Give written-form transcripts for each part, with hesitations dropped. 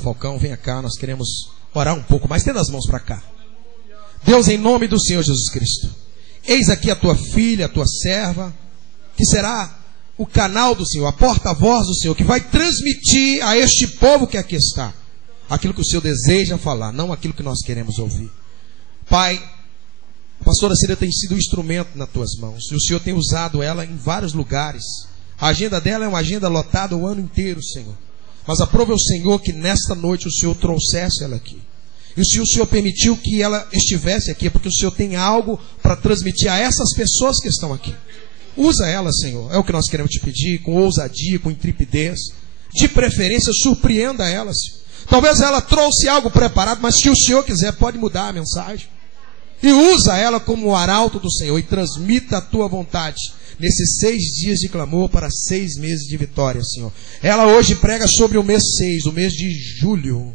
Falcão, venha cá, nós queremos orar um pouco mais. Tenda as mãos para cá. Deus, em nome do Senhor Jesus Cristo, eis aqui a tua filha, a tua serva, que será o canal do Senhor, a porta-voz do Senhor, que vai transmitir a este povo que aqui está aquilo que o Senhor deseja falar, não aquilo que nós queremos ouvir. Pai, a pastora Cida tem sido um instrumento nas tuas mãos, e o Senhor tem usado ela em vários lugares. A agenda dela é uma agenda lotada o ano inteiro, Senhor. Mas aprove ao Senhor que nesta noite o Senhor trouxesse ela aqui. E se o Senhor permitiu que ela estivesse aqui, é porque o Senhor tem algo para transmitir a essas pessoas que estão aqui. Usa ela, Senhor, é o que nós queremos te pedir, com ousadia, com intrepidez. De preferência, surpreenda ela, Senhor. Talvez ela trouxe algo preparado, mas se o Senhor quiser, pode mudar a mensagem. E usa ela como o arauto do Senhor e transmita a tua vontade nesses 6 dias de clamor para 6 meses de vitória, Senhor. Ela hoje prega sobre o mês 6, o mês de junho.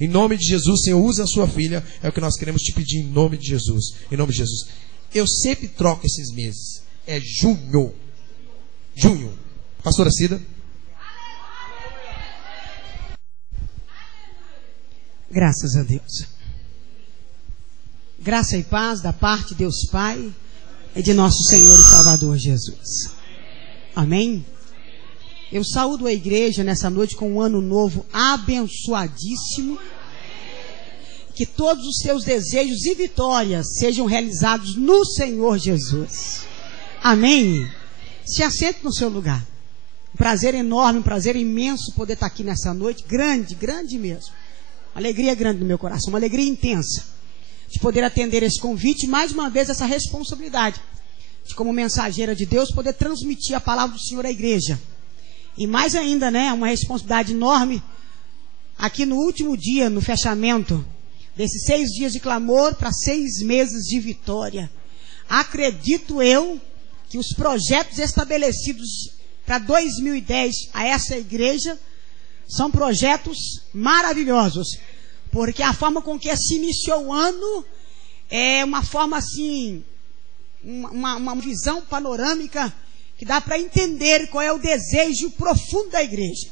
Em nome de Jesus, Senhor, usa a sua filha. É o que nós queremos te pedir em nome de Jesus. Em nome de Jesus. Eu sempre troco esses meses. É junho. Pastora Cida. Graças a Deus. Graça e paz da parte de Deus Pai e de nosso Senhor e Salvador Jesus. Amém? Eu saúdo a igreja nessa noite com um ano novo abençoadíssimo. Que todos os seus desejos e vitórias sejam realizados no Senhor Jesus. Amém? Se assente no seu lugar. Um prazer enorme, um prazer imenso poder estar aqui nessa noite. Grande, grande mesmo. Uma alegria grande no meu coração, uma alegria intensa de poder atender esse convite, mais uma vez essa responsabilidade de, como mensageira de Deus, poder transmitir a palavra do Senhor à igreja. E mais ainda, né, uma responsabilidade enorme aqui no último dia, no fechamento desses 6 dias de clamor para 6 meses de vitória. Acredito eu que os projetos estabelecidos para 2010 a essa igreja são projetos maravilhosos, porque a forma com que se iniciou o ano é uma forma assim, uma visão panorâmica que dá para entender qual é o desejo profundo da igreja.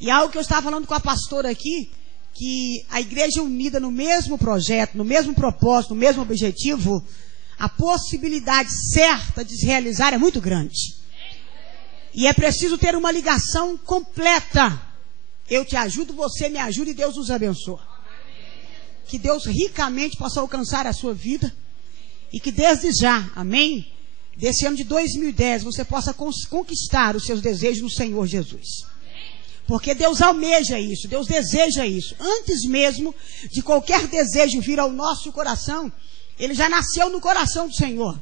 E algo que eu estava falando com a pastora aqui, que a igreja unida no mesmo projeto, no mesmo propósito, no mesmo objetivo, a possibilidade certa de se realizar é muito grande. E é preciso ter uma ligação completa. Eu te ajudo, você me ajuda e Deus nos abençoa. Que Deus ricamente possa alcançar a sua vida e que desde já, amém, desse ano de 2010, você possa conquistar os seus desejos no Senhor Jesus. Porque Deus almeja isso, Deus deseja isso. Antes mesmo de qualquer desejo vir ao nosso coração, ele já nasceu no coração do Senhor.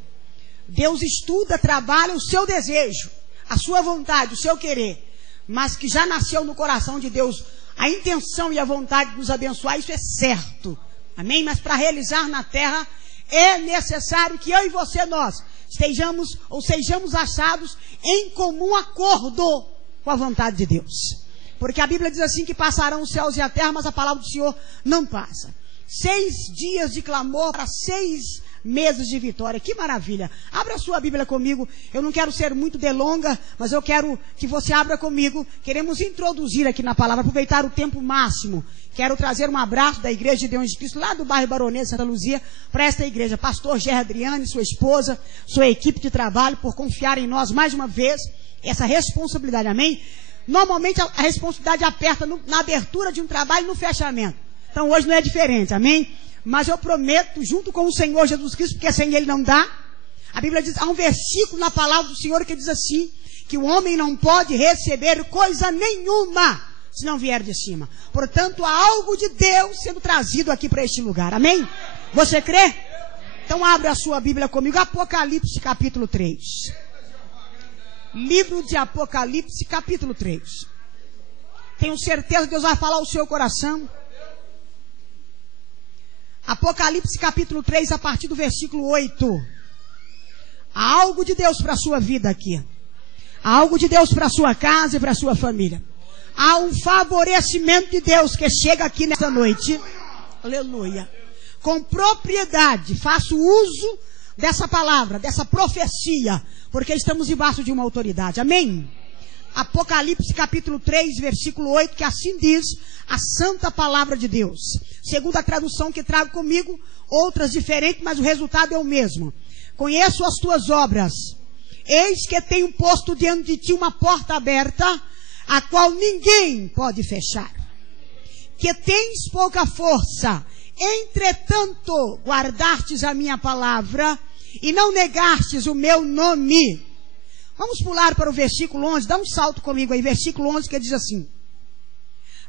Deus estuda, trabalha o seu desejo, a sua vontade, o seu querer. Mas que já nasceu no coração de Deus a intenção e a vontade de nos abençoar, isso é certo. Amém? Mas para realizar na terra é necessário que eu e você, nós, sejamos achados em comum acordo com a vontade de Deus. Porque a Bíblia diz assim que passarão os céus e a terra, mas a palavra do Senhor não passa. 6 dias de clamor para 6 meses de vitória. Que maravilha. Abra a sua Bíblia comigo. Eu não quero ser muito delonga, mas eu quero que você abra comigo. Queremos introduzir aqui na palavra, aproveitar o tempo máximo. Quero trazer um abraço da Igreja de Deus de Cristo, lá do bairro Baronesa, Santa Luzia, para esta igreja. Pastor Gerry Adriane, sua esposa, sua equipe de trabalho, por confiar em nós mais uma vez essa responsabilidade. Amém? Normalmente a responsabilidade aperta na abertura de um trabalho e no fechamento. Então hoje não é diferente, amém? Mas eu prometo, junto com o Senhor Jesus Cristo, porque sem Ele não dá. A Bíblia diz, há um versículo na palavra do Senhor que diz assim, que o homem não pode receber coisa nenhuma se não vier de cima. Portanto, há algo de Deus sendo trazido aqui para este lugar, amém? Você crê? Então abre a sua Bíblia comigo, Apocalipse capítulo 3. Livro de Apocalipse capítulo 3. Tenho certeza que Deus vai falar ao seu coração. Apocalipse capítulo 3, a partir do versículo 8. Há algo de Deus para a sua vida aqui. Há algo de Deus para a sua casa e para a sua família. Há um favorecimento de Deus que chega aqui nesta noite. Aleluia. Com propriedade, faço uso dessa palavra, dessa profecia, porque estamos debaixo de uma autoridade. Amém? Apocalipse capítulo 3, versículo 8, que assim diz a santa palavra de Deus. Segundo a tradução que trago comigo, outras diferentes, mas o resultado é o mesmo. Conheço as tuas obras. Eis que tenho posto diante de ti uma porta aberta, a qual ninguém pode fechar. Que tens pouca força, entretanto guardastes a minha palavra e não negastes o meu nome. Vamos pular para o versículo 11, dá um salto comigo aí, versículo 11, que diz assim: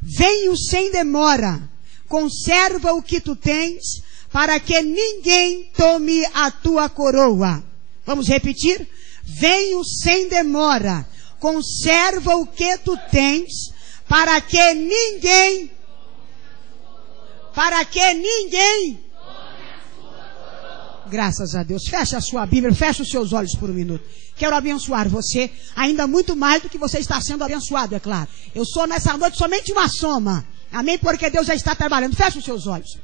venho sem demora, conserva o que tu tens, para que ninguém tome a tua coroa. Vamos repetir? Venho sem demora, conserva o que tu tens, para que ninguém graças a Deus. Fecha a sua Bíblia, fecha os seus olhos por um minuto. Quero abençoar você, ainda muito mais do que você está sendo abençoado, é claro. Eu sou nessa noite somente uma soma. Amém? Porque Deus já está trabalhando. Fecha os seus olhos.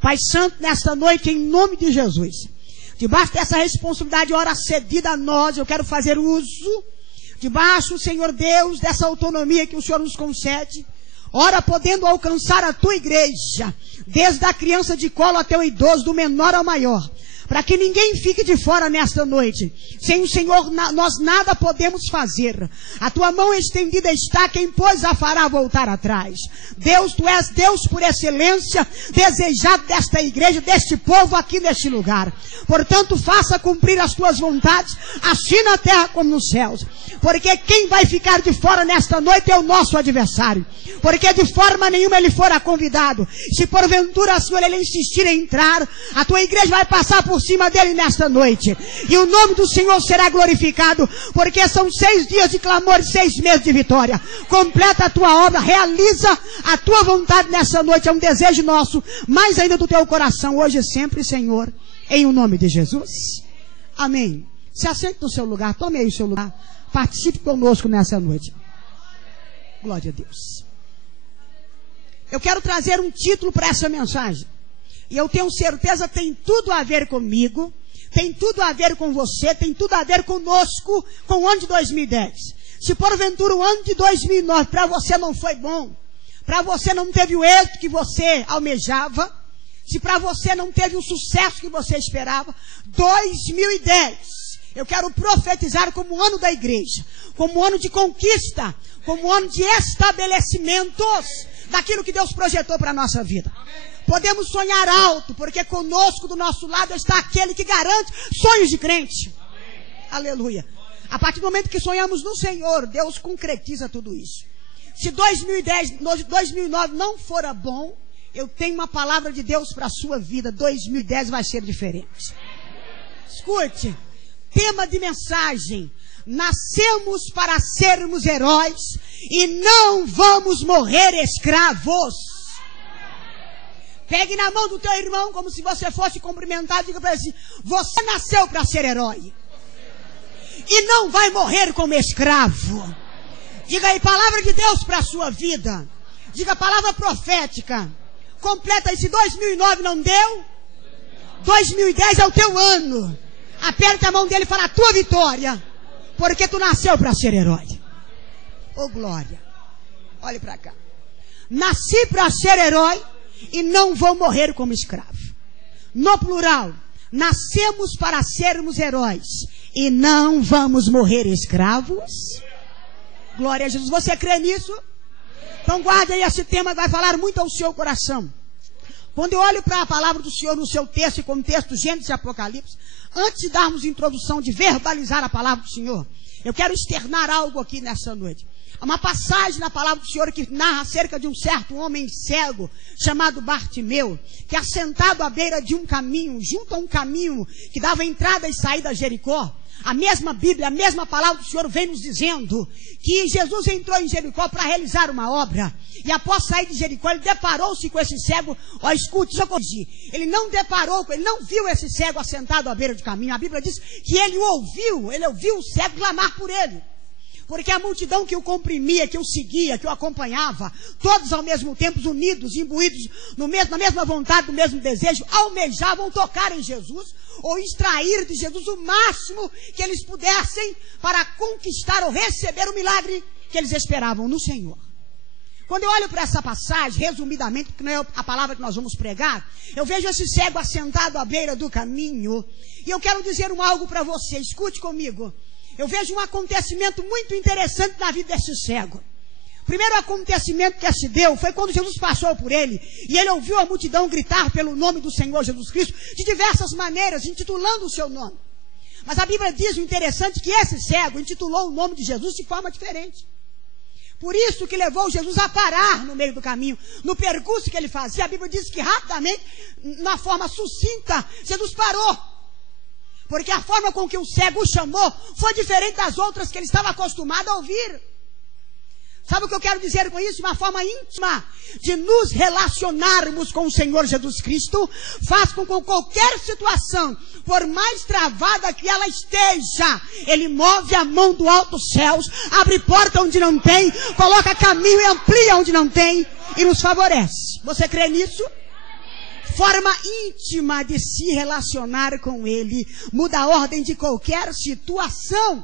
Pai Santo, nesta noite, em nome de Jesus, debaixo dessa responsabilidade, hora cedida a nós, eu quero fazer uso, debaixo, Senhor Deus, dessa autonomia que o Senhor nos concede, ora podendo alcançar a tua igreja, desde a criança de colo até o idoso, do menor ao maior, para que ninguém fique de fora nesta noite. Sem o Senhor nós nada podemos fazer. A tua mão estendida está, quem pois a fará voltar atrás. Deus, tu és Deus por excelência, desejado desta igreja, deste povo aqui neste lugar. Portanto, faça cumprir as tuas vontades, assim na terra como nos céus. Porque quem vai ficar de fora nesta noite é o nosso adversário. Porque de forma nenhuma ele fora convidado. Se porventura, Senhor, ele insistir em entrar, a tua igreja vai passar por cima dele nesta noite. E o nome do Senhor será glorificado. Porque são 6 dias de clamor e 6 meses de vitória. Completa a tua obra, realiza a tua vontade nessa noite. É um desejo nosso, mais ainda do teu coração, hoje e sempre, Senhor, em o nome de Jesus. Amém. Se assente no seu lugar, tome aí o seu lugar. Participe conosco nessa noite. Glória a Deus. Eu quero trazer um título para essa mensagem. E eu tenho certeza que tem tudo a ver comigo, tem tudo a ver com você, tem tudo a ver conosco, com o ano de 2010. Se porventura o ano de 2009 para você não foi bom, para você não teve o êxito que você almejava, se para você não teve o sucesso que você esperava, 2010, eu quero profetizar como o ano da igreja, como o ano de conquista, como o ano de estabelecimentos daquilo que Deus projetou para a nossa vida. Podemos sonhar alto, porque conosco, do nosso lado, está aquele que garante sonhos de crente. Aleluia. A partir do momento que sonhamos no Senhor, Deus concretiza tudo isso. Se 2009 não fora bom, eu tenho uma palavra de Deus para a sua vida. 2010 vai ser diferente. Escute, tema de mensagem: nascemos para sermos heróis e não vamos morrer escravos. Pegue na mão do teu irmão como se você fosse cumprimentar, diga para ele assim: você nasceu para ser herói e não vai morrer como escravo. Diga aí, palavra de Deus para a sua vida. Diga, palavra profética. Completa aí. Se 2009 não deu, 2010 é o teu ano. Aperta a mão dele e fala: a tua vitória, porque tu nasceu para ser herói. Oh glória. Olhe para cá. Nasci para ser herói e não vou morrer como escravo. No plural, nascemos para sermos heróis e não vamos morrer escravos. Glória a Jesus. Você crê nisso? Então guarde aí, esse tema vai falar muito ao seu coração. Quando eu olho para a palavra do Senhor no seu texto e contexto, Gênesis e Apocalipse, antes de darmos introdução, de verbalizar a palavra do Senhor, eu quero externar algo aqui nessa noite. Há uma passagem na palavra do Senhor que narra acerca de um certo homem cego, chamado Bartimeu, que assentado à beira de um caminho, junto a um caminho que dava entrada e saída a Jericó, a mesma Bíblia, a mesma palavra do Senhor vem nos dizendo que Jesus entrou em Jericó para realizar uma obra. E após sair de Jericó, ele deparou-se com esse cego. Ó, escute, deixa eu corrigir. Ele não viu esse cego assentado à beira do caminho. A Bíblia diz que ele ouviu o cego clamar por ele. Porque a multidão que o comprimia, que o seguia, que o acompanhava, todos ao mesmo tempo unidos, imbuídos na mesma vontade, no mesmo desejo, almejavam tocar em Jesus ou extrair de Jesus o máximo que eles pudessem para conquistar ou receber o milagre que eles esperavam no Senhor. Quando eu olho para essa passagem, resumidamente, porque não é a palavra que nós vamos pregar, eu vejo esse cego assentado à beira do caminho, e eu quero dizer algo para você, escute comigo. Eu vejo um acontecimento muito interessante na vida desse cego. O primeiro acontecimento que se deu foi quando Jesus passou por ele, e ele ouviu a multidão gritar pelo nome do Senhor Jesus Cristo, de diversas maneiras, intitulando o seu nome. Mas a Bíblia diz o interessante que esse cego intitulou o nome de Jesus de forma diferente. Por isso que levou Jesus a parar no meio do caminho, no percurso que ele fazia. A Bíblia diz que rapidamente, na forma sucinta, Jesus parou. Porque a forma com que o cego o chamou foi diferente das outras que ele estava acostumado a ouvir. Sabe o que eu quero dizer com isso? Uma forma íntima de nos relacionarmos com o Senhor Jesus Cristo faz com que qualquer situação, por mais travada que ela esteja, Ele move a mão do alto dos céus, abre porta onde não tem, coloca caminho e amplia onde não tem e nos favorece. Você crê nisso? Forma íntima de se relacionar com Ele muda a ordem de qualquer situação.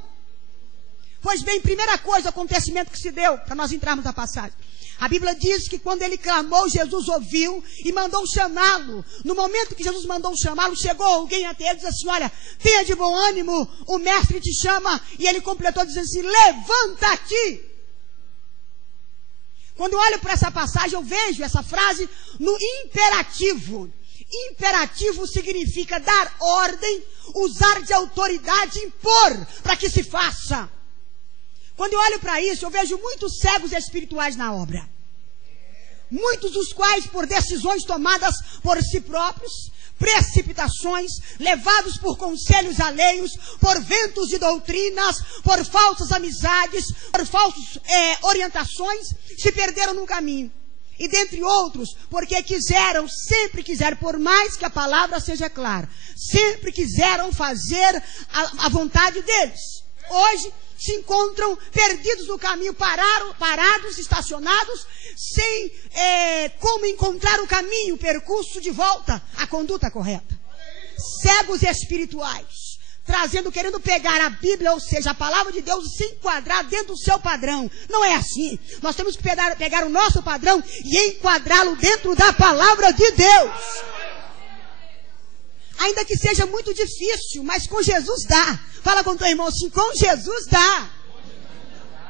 Pois bem, primeira coisa, acontecimento que se deu, para nós entrarmos na passagem. A Bíblia diz que quando ele clamou, Jesus ouviu e mandou chamá-lo. No momento que Jesus mandou chamá-lo, chegou alguém até ele e disse assim, olha, tenha de bom ânimo, o mestre te chama. E ele completou dizendo assim, levanta-te. Quando eu olho para essa passagem, eu vejo essa frase no imperativo. Imperativo significa dar ordem, usar de autoridade, impor para que se faça. Quando eu olho para isso, eu vejo muitos cegos espirituais na obra. Muitos dos quais, por decisões tomadas por si próprios, precipitações, levados por conselhos alheios, por ventos de doutrinas, por falsas amizades, por falsas orientações, se perderam no caminho. E dentre outros, porque sempre quiseram, por mais que a palavra seja clara, sempre quiseram fazer a vontade deles. Hoje, se encontram perdidos no caminho, parados, estacionados, sem como encontrar o caminho, o percurso de volta, a conduta correta. Cegos espirituais, querendo pegar a Bíblia, ou seja, a palavra de Deus, e se enquadrar dentro do seu padrão. Não é assim. Nós temos que pegar o nosso padrão e enquadrá-lo dentro da palavra de Deus. Ainda que seja muito difícil, mas com Jesus dá. Fala com o teu irmão assim, com Jesus dá.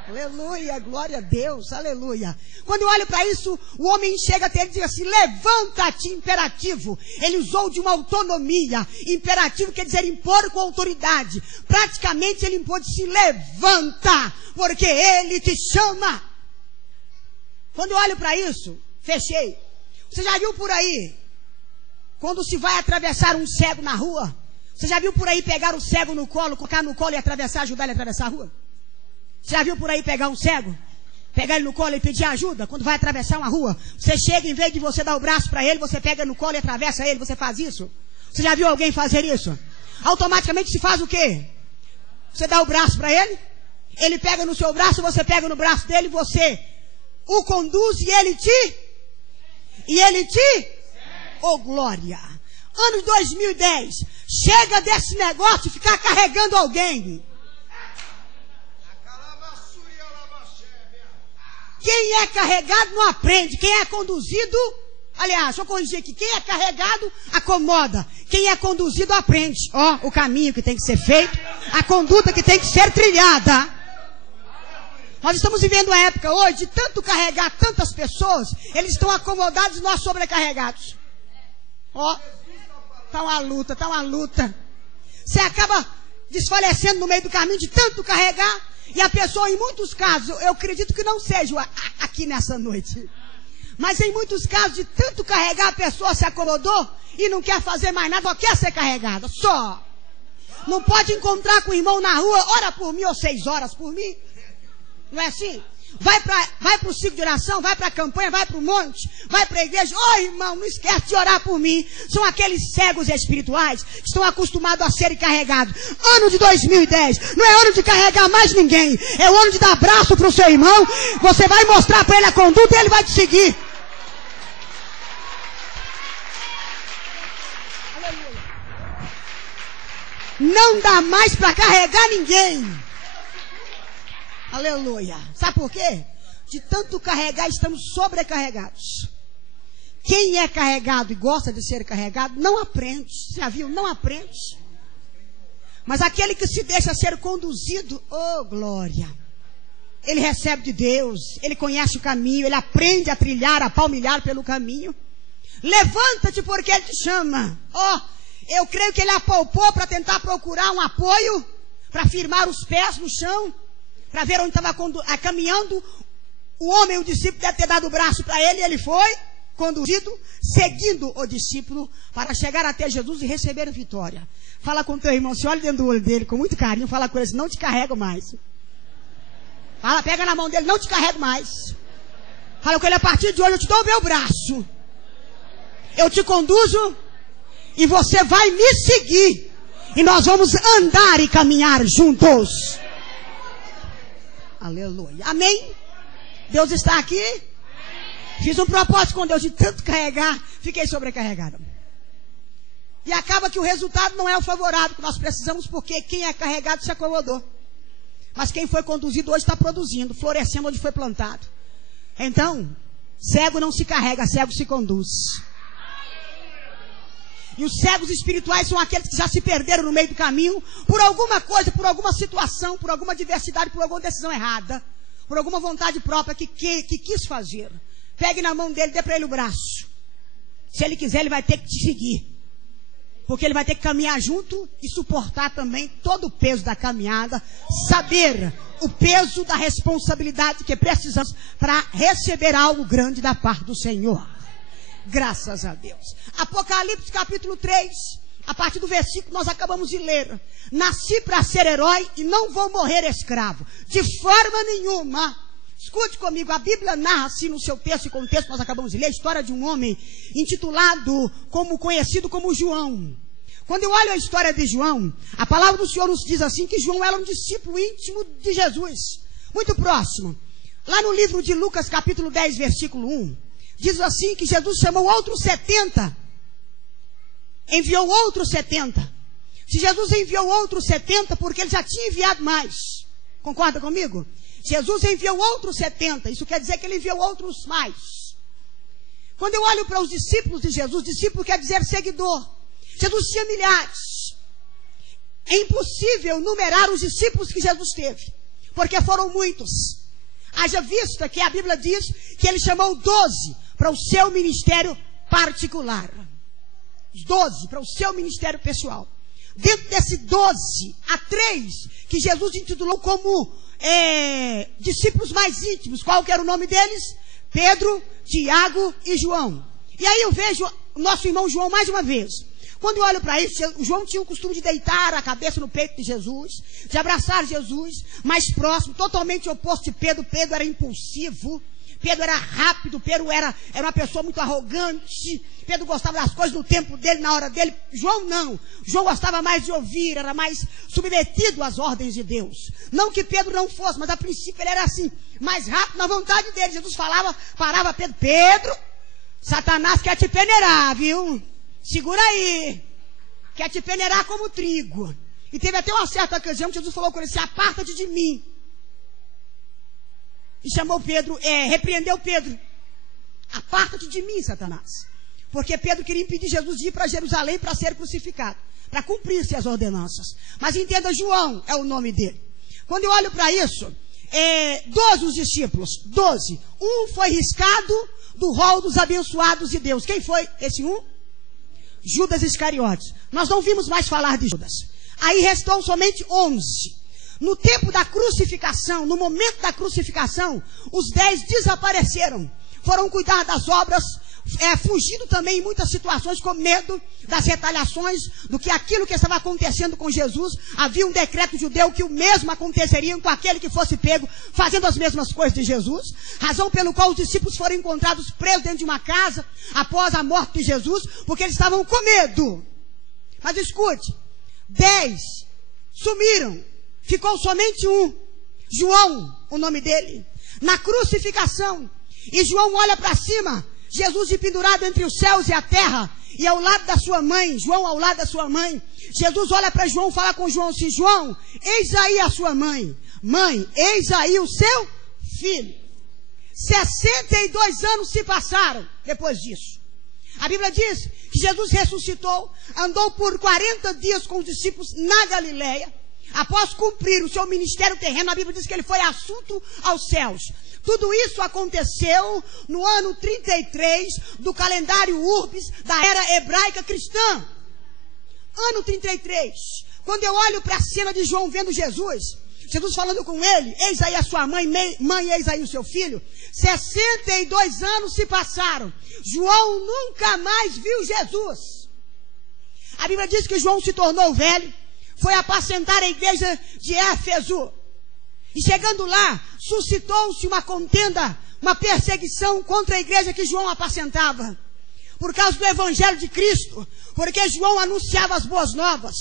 Aleluia, glória a Deus, aleluia. Quando eu olho para isso, o homem chega até ele e diz assim, levanta-te, imperativo. Ele usou de uma autonomia. Imperativo quer dizer impor com autoridade. Praticamente ele impôs de se levanta, porque ele te chama. Quando eu olho para isso, fechei. Você já viu por aí? Quando se vai atravessar um cego na rua, você já viu por aí pegar o cego no colo, colocar no colo e atravessar, ajudar ele a atravessar a rua? Você já viu por aí pegar um cego, pegar ele no colo e pedir ajuda? Quando vai atravessar uma rua, você chega, em vez de você dar o braço para ele, você pega no colo e atravessa ele, você faz isso? Você já viu alguém fazer isso? Automaticamente se faz o quê? Você dá o braço para ele, ele pega no seu braço, você pega no braço dele, você o conduz e ele te... Oh, glória! Ano 2010, chega desse negócio de ficar carregando alguém. Quem é carregado não aprende. Quem é conduzido, aliás, deixa eu corrigir aqui. Quem é carregado, acomoda. Quem é conduzido, aprende. Ó, o caminho que tem que ser feito, a conduta que tem que ser trilhada. Nós estamos vivendo uma época hoje de tanto carregar tantas pessoas, eles estão acomodados e nós sobrecarregados. Ó, tá uma luta. Você acaba desfalecendo no meio do caminho de tanto carregar, e a pessoa, em muitos casos, eu acredito que não seja aqui nessa noite, mas em muitos casos, de tanto carregar, a pessoa se acomodou e não quer fazer mais nada, só quer ser carregada, só. Não pode encontrar com o irmão na rua, ora por mim ou 6 horas por mim. Não é assim? Vai para o ciclo de oração, vai para a campanha, vai para o monte, vai para a igreja. Ô irmão, não esquece de orar por mim. São aqueles cegos espirituais que estão acostumados a serem carregados. Ano de 2010, não é ano de carregar mais ninguém. É o ano de dar abraço para o seu irmão. Você vai mostrar para ele a conduta e ele vai te seguir. Não dá mais para carregar ninguém. Aleluia. Sabe por quê? De tanto carregar, estamos sobrecarregados. Quem é carregado e gosta de ser carregado, não aprende. Você já viu? Não aprende. Mas aquele que se deixa ser conduzido, oh glória, ele recebe de Deus, ele conhece o caminho, ele aprende a trilhar, a palmilhar pelo caminho. Levanta-te porque ele te chama. Oh, eu creio que ele apalpou para tentar procurar um apoio, para firmar os pés no chão, para ver onde estava caminhando. O homem, o discípulo, deve ter dado o braço para ele, e ele foi conduzido, seguindo o discípulo, para chegar até Jesus e receber a vitória. Fala com o teu irmão, se olha dentro do olho dele com muito carinho, fala com ele, não te carrego mais. Fala, pega na mão dele, não te carrego mais. Fala com ele, a partir de hoje eu te dou o meu braço. Eu te conduzo e você vai me seguir. E nós vamos andar e caminhar juntos. Aleluia. Amém? Deus está aqui? Fiz um propósito com Deus de tanto carregar, fiquei sobrecarregado. E acaba que o resultado não é o favorável que nós precisamos, porque quem é carregado se acomodou. Mas quem foi conduzido hoje está produzindo, florescendo onde foi plantado. Então, cego não se carrega, cego se conduz. E os cegos espirituais são aqueles que já se perderam no meio do caminho, por alguma coisa, por alguma situação, por alguma adversidade, por alguma decisão errada, por alguma vontade própria que quis fazer. Pegue na mão dele, dê para ele o braço. Se ele quiser, ele vai ter que te seguir. Porque ele vai ter que caminhar junto e suportar também todo o peso da caminhada. Saber o peso da responsabilidade que precisamos para receber algo grande da parte do Senhor. Graças a Deus. Apocalipse capítulo 3, a partir do versículo que nós acabamos de ler. Nasci para ser herói e não vou morrer escravo. De forma nenhuma. Escute comigo, a Bíblia narra assim no seu texto e contexto que nós acabamos de ler, a história de um homem conhecido como João. Quando eu olho a história de João, a palavra do Senhor nos diz assim que João era um discípulo íntimo de Jesus, muito próximo. Lá no livro de Lucas capítulo 10, versículo 1, diz assim que Jesus chamou outros 70, enviou outros 70. Se Jesus enviou outros 70, porque ele já tinha enviado mais. Concorda comigo? Jesus enviou outros 70, isso quer dizer que ele enviou outros mais. Quando eu olho para os discípulos de Jesus, discípulo quer dizer seguidor. Jesus tinha milhares. É impossível numerar os discípulos que Jesus teve, porque foram muitos. Haja vista que a Bíblia diz que ele chamou 12 para o seu ministério particular. 12 para o seu ministério pessoal. Dentro desse 12, há 3 que Jesus intitulou como discípulos mais íntimos. Qual que era o nome deles? Pedro, Tiago e João. E aí eu vejo o nosso irmão João mais uma vez. Quando eu olho para isso, João tinha o costume de deitar a cabeça no peito de Jesus, de abraçar Jesus, mais próximo, totalmente oposto de Pedro. Pedro era impulsivo, Pedro era rápido, Pedro era uma pessoa muito arrogante. Pedro gostava das coisas no tempo dele, na hora dele. João não. João gostava mais de ouvir, era mais submetido às ordens de Deus. Não que Pedro não fosse, mas a princípio ele era assim, mais rápido na vontade dele. Jesus falava, parava Pedro. Pedro, Satanás quer te peneirar, viu? Segura aí. Quer te peneirar como trigo. E teve até uma certa ocasião que Jesus falou com ele, se aparta-te de mim. E chamou Pedro, repreendeu Pedro. Aparta-te de mim, Satanás. Porque Pedro queria impedir Jesus de ir para Jerusalém para ser crucificado, para cumprir-se as ordenanças. Mas entenda, João é o nome dele. Quando eu olho para isso, 12 os discípulos, 12. Um foi riscado do rol dos abençoados de Deus. Quem foi esse um? Judas Iscariotes. Nós não vimos mais falar de Judas. Aí restou somente 11. No tempo da crucificação, no momento da crucificação, os 10 desapareceram. Foram cuidar das obras, fugindo também em muitas situações com medo das retaliações, do que aquilo que estava acontecendo com Jesus. Havia um decreto judeu que o mesmo aconteceria com aquele que fosse pego fazendo as mesmas coisas de Jesus. Razão pelo qual os discípulos foram encontrados presos dentro de uma casa após a morte de Jesus, porque eles estavam com medo. Mas escute, 10 sumiram, ficou somente um, João, o nome dele, na crucificação. E João olha para cima, Jesus pendurado entre os céus e a terra, e ao lado da sua mãe, João ao lado da sua mãe. Jesus olha para João, fala com João assim, João, eis aí a sua mãe. mãe, eis aí o seu filho. 62 anos se passaram depois disso. A Bíblia diz que Jesus ressuscitou, andou por 40 dias com os discípulos na Galileia. Após cumprir o seu ministério terreno, a Bíblia diz que ele foi assunto aos céus. Tudo isso aconteceu no ano 33 do calendário Urbis da era hebraica cristã. Ano 33. Quando eu olho para a cena de João vendo Jesus falando com ele, eis aí a sua mãe, eis aí o seu filho. 62 anos se passaram. João nunca mais viu Jesus. A Bíblia diz que João se tornou velho, foi apacentar a igreja de Éfeso. E chegando lá, suscitou-se uma contenda, uma perseguição contra a igreja que João apacentava. Por causa do evangelho de Cristo, porque João anunciava as boas novas.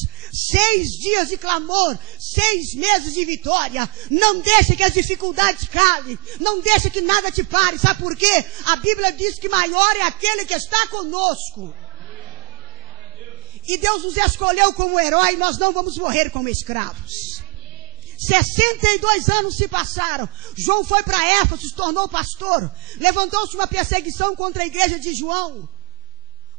6 dias de clamor, 6 meses de vitória. Não deixe que as dificuldades calem, não deixe que nada te pare. Sabe por quê? A Bíblia diz que maior é aquele que está conosco. E Deus nos escolheu como herói, nós não vamos morrer como escravos. 62 anos se passaram. João foi para Éfeso, se tornou pastor. Levantou-se uma perseguição contra a igreja de João,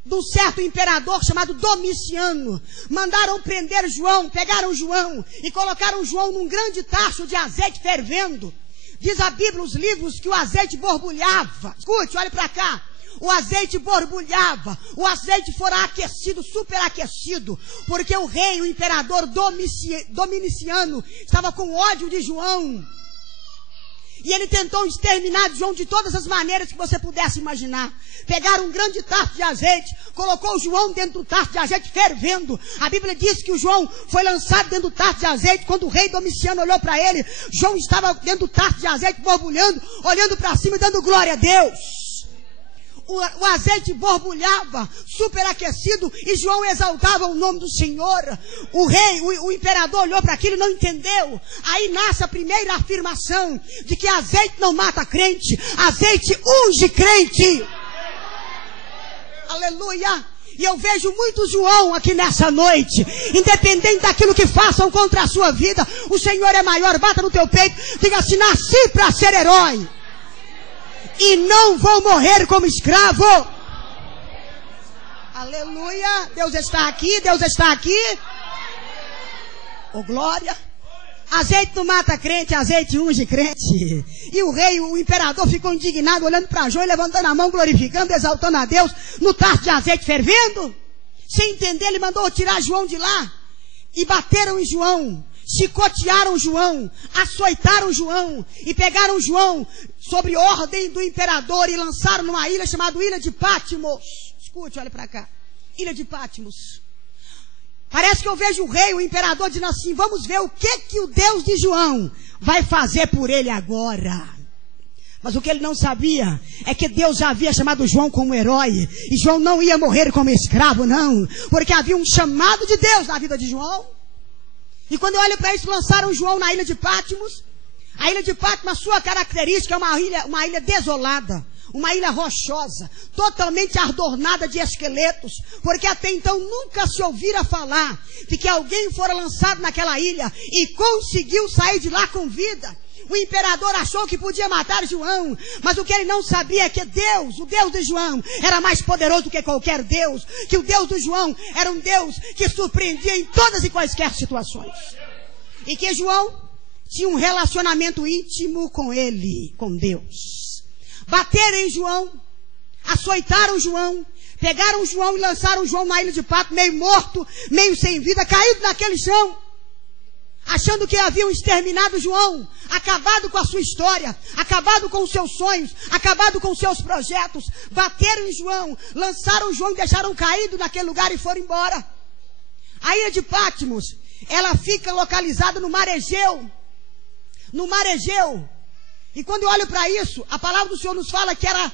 de um certo imperador chamado Domiciano. Mandaram prender João, pegaram João e colocaram João num grande tacho de azeite fervendo. Diz a Bíblia, os livros, que o azeite borbulhava. Escute, olhe para cá. O azeite borbulhava, o azeite fora aquecido, superaquecido, porque o rei, o imperador Domiciano, estava com ódio de João. E ele tentou exterminar João de todas as maneiras que você pudesse imaginar. Pegaram um grande tacho de azeite, colocou João dentro do tacho de azeite fervendo. A Bíblia diz que o João foi lançado dentro do tacho de azeite. Quando o rei Domiciano olhou para ele, João estava dentro do tacho de azeite borbulhando, olhando para cima e dando glória a Deus. O azeite borbulhava, superaquecido, e João exaltava o nome do Senhor. O rei, o imperador olhou para aquilo e não entendeu. Aí nasce a primeira afirmação de que azeite não mata crente, azeite unge crente. Aleluia. E eu vejo muito João aqui nessa noite. Independente daquilo que façam contra a sua vida, o Senhor é maior. Bata no teu peito, diga assim: nasci para ser herói e não vou morrer como escravo. Aleluia. Deus está aqui, Deus está aqui. Oh, glória. Azeite não mata crente, azeite unge crente. E o rei, o imperador, ficou indignado, olhando para João, levantando a mão, glorificando, exaltando a Deus, no tacho de azeite fervendo. Sem entender, ele mandou tirar João de lá. E bateram em João, chicotearam João, açoitaram João, e pegaram João sobre ordem do imperador e lançaram numa ilha chamada Ilha de Patmos. Escute, olha para cá. Ilha de Patmos. Parece que eu vejo o rei, o imperador, dizendo assim: vamos ver o que o Deus de João vai fazer por ele agora. Mas o que ele não sabia é que Deus já havia chamado João como herói. E João não ia morrer como escravo, não. Porque havia um chamado de Deus na vida de João. E quando eu olho para isso, lançaram João na Ilha de Patmos. A Ilha de Patmos, a sua característica é uma ilha desolada. Uma ilha rochosa, totalmente adornada de esqueletos, porque até então nunca se ouvira falar de que alguém fora lançado naquela ilha e conseguiu sair de lá com vida. O imperador achou que podia matar João, mas o que ele não sabia é que Deus, o Deus de João, era mais poderoso do que qualquer Deus, que o Deus de João era um Deus que surpreendia em todas e quaisquer situações. E que João tinha um relacionamento íntimo com ele, com Deus. Bateram em João, açoitaram João, pegaram João e lançaram João na ilha de Patmos, meio morto, meio sem vida, caído naquele chão, achando que haviam exterminado João, acabado com a sua história, acabado com os seus sonhos, acabado com os seus projetos. Bateram em João, lançaram João e deixaram caído naquele lugar e foram embora. A ilha de Patmos, ela fica localizada no Mar Egeu. No Mar Egeu. E quando eu olho para isso, a palavra do Senhor nos fala que era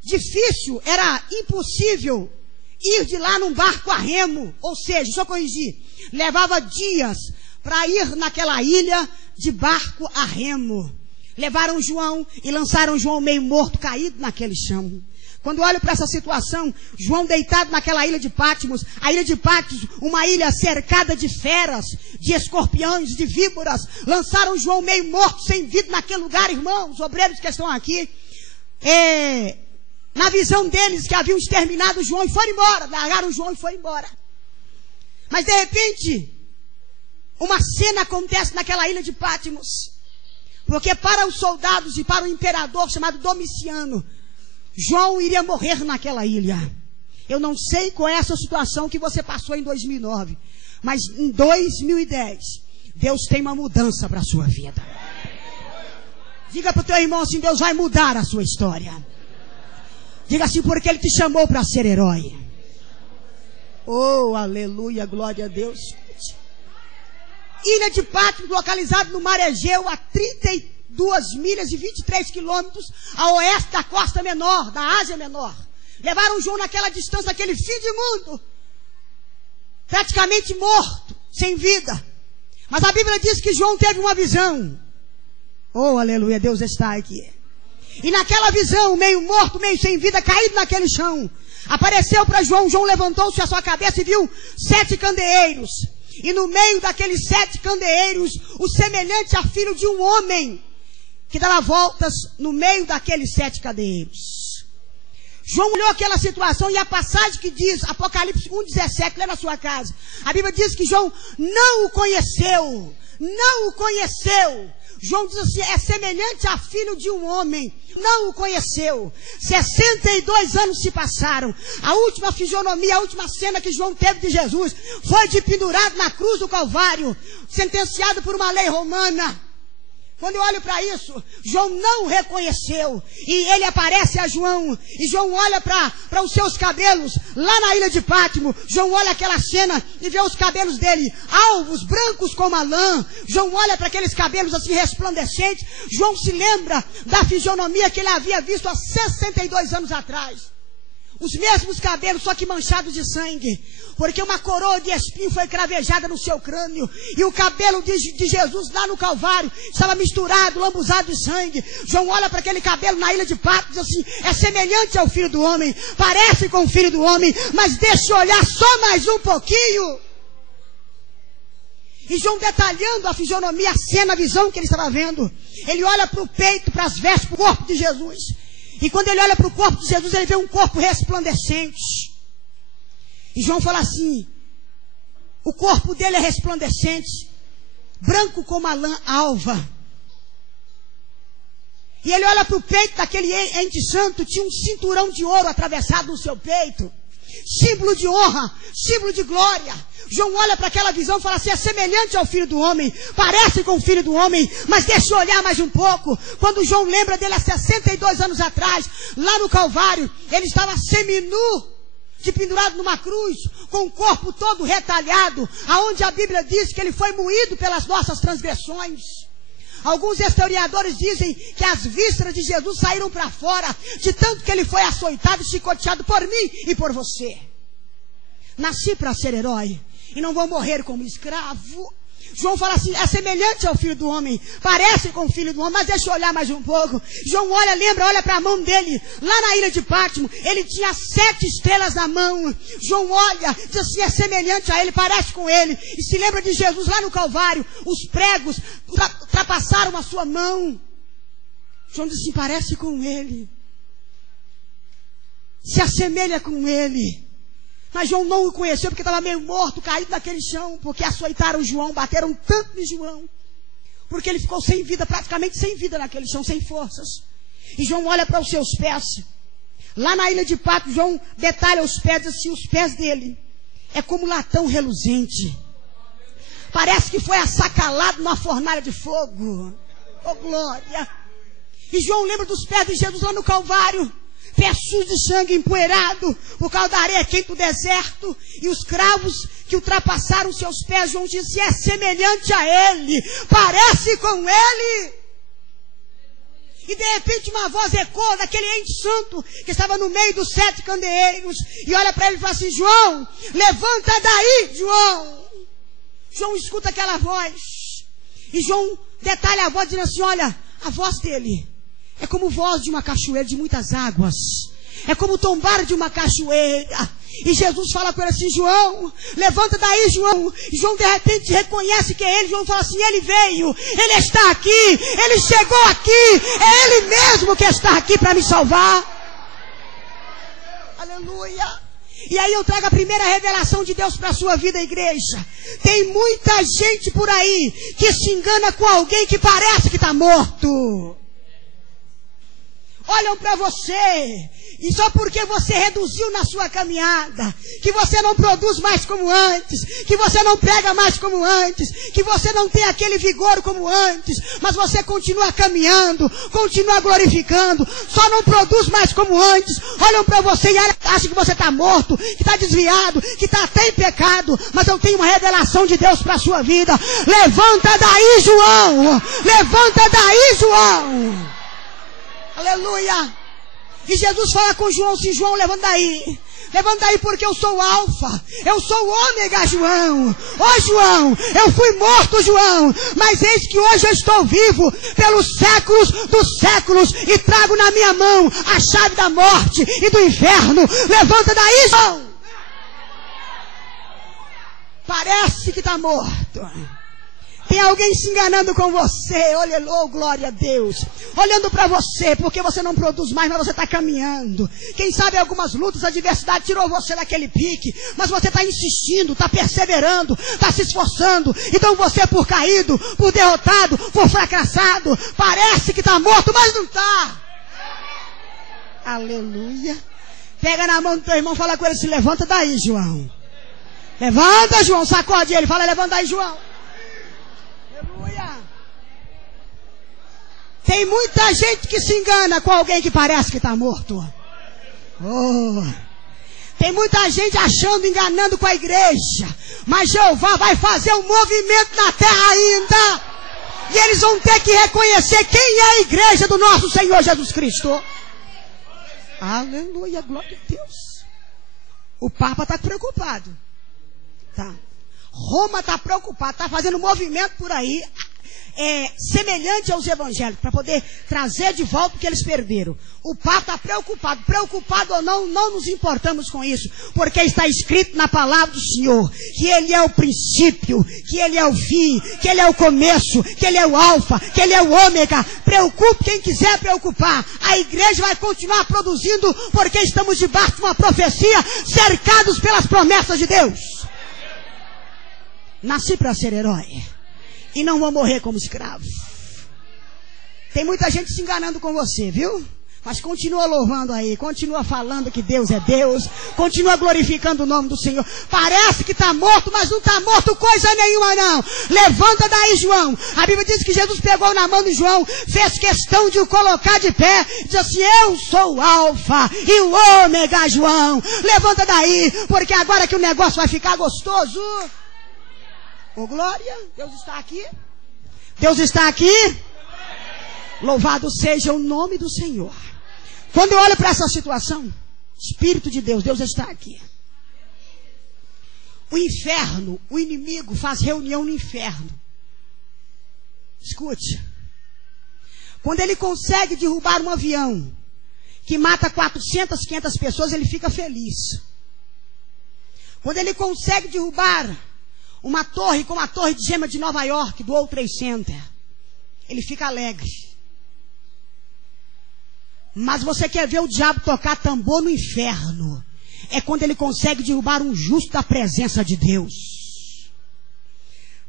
difícil, era impossível ir de lá num barco a remo. Ou seja, deixa eu corrigir, levava dias para ir naquela ilha de barco a remo. Levaram João e lançaram João meio morto, caído naquele chão. Quando eu olho para essa situação, João deitado naquela ilha de Patmos, a ilha de Patmos, uma ilha cercada de feras, de escorpiões, de víboras, lançaram João meio morto, sem vida naquele lugar, irmãos, os obreiros que estão aqui, na visão deles que haviam exterminado João e foram embora, largaram João e foram embora. Mas de repente, uma cena acontece naquela ilha de Patmos, porque para os soldados e para o imperador chamado Domiciano, João iria morrer naquela ilha. Eu não sei qual é essa situação que você passou em 2009, mas em 2010, Deus tem uma mudança para a sua vida. Diga para o teu irmão assim, Deus vai mudar a sua história. Diga assim, porque Ele te chamou para ser herói. Oh, aleluia, glória a Deus. Ilha de Patmos, localizada no Mar Egeu, a 32 milhas e 23 quilômetros a oeste da costa menor, da Ásia Menor. Levaram João naquela distância, naquele fim de mundo, praticamente morto, sem vida. Mas a Bíblia diz que João teve uma visão. Oh, aleluia, Deus está aqui. E naquela visão, meio morto, meio sem vida, caído naquele chão, apareceu para João. João levantou-se a sua cabeça e viu 7 candeeiros. E no meio daqueles 7 candeeiros, o semelhante a filho de um homem, que dava voltas no meio daqueles 7 candeeiros. João olhou aquela situação, e a passagem que diz, Apocalipse 1,17, lê na sua casa. A Bíblia diz que João não o conheceu. Não o conheceu. João diz assim, é semelhante a filho de um homem. Não o conheceu. 62 anos se passaram. A última fisionomia, a última cena que João teve de Jesus foi de pendurado na cruz do Calvário, sentenciado por uma lei romana. Quando eu olho para isso, João não o reconheceu. E ele aparece a João. E João olha para os seus cabelos lá na ilha de Patmos. João olha aquela cena e vê os cabelos dele alvos, brancos como a lã. João olha para aqueles cabelos assim resplandecentes. João se lembra da fisionomia que ele havia visto há 62 anos atrás. Os mesmos cabelos, só que manchados de sangue. Porque uma coroa de espinho foi cravejada no seu crânio. E o cabelo de Jesus lá no Calvário estava misturado, lambuzado de sangue. João olha para aquele cabelo na ilha de Patmos e diz assim, é semelhante ao Filho do Homem. Parece com o Filho do Homem, mas deixa eu olhar só mais um pouquinho. E João detalhando a fisionomia, a cena, a visão que ele estava vendo. Ele olha para o peito, para as vestes, para o corpo de Jesus. E quando ele olha para o corpo de Jesus, ele vê um corpo resplandecente. E João fala assim, o corpo dele é resplandecente, branco como a lã alva. E ele olha para o peito daquele ente santo, tinha um cinturão de ouro atravessado no seu peito. Símbolo de honra, símbolo de glória. João olha para aquela visão e fala assim, é semelhante ao Filho do Homem, parece com o Filho do Homem, mas deixa eu olhar mais um pouco. Quando João lembra dele há 62 anos atrás, lá no Calvário, ele estava seminu, de pendurado numa cruz, com o corpo todo retalhado, aonde a Bíblia diz que ele foi moído pelas nossas transgressões. Alguns historiadores dizem que as vísceras de Jesus saíram para fora, de tanto que ele foi açoitado e chicoteado por mim e por você. Nasci para ser herói e não vou morrer como escravo. João fala assim, é semelhante ao Filho do Homem, parece com o Filho do Homem, mas deixa eu olhar mais um pouco. João olha para a mão dele, lá na ilha de Patmos, ele tinha 7 estrelas na mão. João olha, diz assim, é semelhante a ele, parece com ele, e se lembra de Jesus lá no Calvário, os pregos ultrapassaram a sua mão. João diz assim, parece com ele, se assemelha com ele. Mas João não o conheceu porque estava meio morto, caído naquele chão, porque açoitaram João, bateram tanto em João, porque ele ficou sem vida, praticamente sem vida naquele chão, sem forças. E João olha para os seus pés, lá na ilha de Patmos, João detalha os pés, assim, os pés dele é como latão reluzente, parece que foi assacalado numa fornalha de fogo. Oh glória! E João lembra dos pés de Jesus lá no Calvário, pés sujos de sangue, empoeirado por causa da areia quente do deserto, e os cravos que ultrapassaram seus pés. João disse, é semelhante a ele, parece com ele. E de repente uma voz ecoa daquele ente santo que estava no meio dos 7 candeeiros, e olha para ele e fala assim, João, levanta daí, João. João escuta aquela voz, e João detalha a voz, dizendo assim, olha, a voz dele é como voz de uma cachoeira de muitas águas. É como tombar de uma cachoeira. E Jesus fala com ele assim: João, levanta daí, João. João de repente reconhece que é ele. João fala assim: ele veio, ele está aqui, ele chegou aqui, é ele mesmo que está aqui para me salvar. Aleluia. E aí eu trago a primeira revelação de Deus para a sua vida, igreja. Tem muita gente por aí que se engana com alguém que parece que está morto. Olham para você, e só porque você reduziu na sua caminhada, que você não produz mais como antes, que você não prega mais como antes, que você não tem aquele vigor como antes, mas você continua caminhando, continua glorificando, só não produz mais como antes. Olham para você e acham que você está morto, que está desviado, que está até em pecado. Mas eu tenho uma revelação de Deus para a sua vida. Levanta daí, João! Levanta daí, João! Aleluia! E Jesus fala com João assim: João, levanta daí. Levanta daí, porque eu sou o Alfa, eu sou o Ômega, João. Ó, João, eu fui morto, João, mas eis que hoje eu estou vivo pelos séculos dos séculos e trago na minha mão a chave da morte e do inferno. Levanta daí, João. Parece que está morto. Tem alguém se enganando com você. Olha, oh, glória a Deus. Olhando para você, porque você não produz mais, mas você está caminhando. Quem sabe algumas lutas, adversidade tirou você daquele pique, mas você está insistindo, está perseverando, está se esforçando. Então você, por caído, por derrotado, por fracassado, parece que está morto, mas não está. Aleluia. Pega na mão do teu irmão, fala com ele, se levanta daí, João. Levanta, João, sacode ele, fala, levanta daí, João. Aleluia. Tem muita gente que se engana com alguém que parece que está morto. Oh. Tem muita gente achando, enganando com a igreja. Mas Jeová vai fazer um movimento na terra ainda. E eles vão ter que reconhecer quem é a igreja do nosso Senhor Jesus Cristo. Aleluia, glória a Deus. O Papa está preocupado. Tá. Roma está preocupada, está fazendo movimento por aí, semelhante aos evangélicos, para poder trazer de volta o que eles perderam. O Papa está preocupado. Preocupado ou não, não nos importamos com isso, porque está escrito na palavra do Senhor, que Ele é o princípio, que Ele é o fim, que Ele é o começo, que Ele é o alfa, que Ele é o ômega. Preocupe quem quiser preocupar. A igreja vai continuar produzindo, porque estamos debaixo de uma profecia, cercados pelas promessas de Deus. Nasci para ser herói e não vou morrer como escravo. Tem muita gente se enganando com você, viu? Mas continua louvando aí, continua falando que Deus é Deus, continua glorificando o nome do Senhor. Parece que está morto, mas não está morto coisa nenhuma não. Levanta daí, João. A Bíblia diz que Jesus pegou na mão de João, fez questão de o colocar de pé, diz assim: eu sou o Alfa e o Ômega, João. Levanta daí, porque agora que o negócio vai ficar gostoso. Oh, glória, Deus está aqui. Deus está aqui. Louvado seja o nome do Senhor. Quando eu olho para essa situação, Espírito de Deus, Deus está aqui. O inferno, o inimigo faz reunião no inferno. Escute. Quando ele consegue derrubar um avião que mata 400, 500 pessoas, ele fica feliz. Quando ele consegue derrubar uma torre como a Torre de Gema de Nova York, do World Trade Center, ele fica alegre. Mas você quer ver o diabo tocar tambor no inferno? É quando ele consegue derrubar um justo da presença de Deus.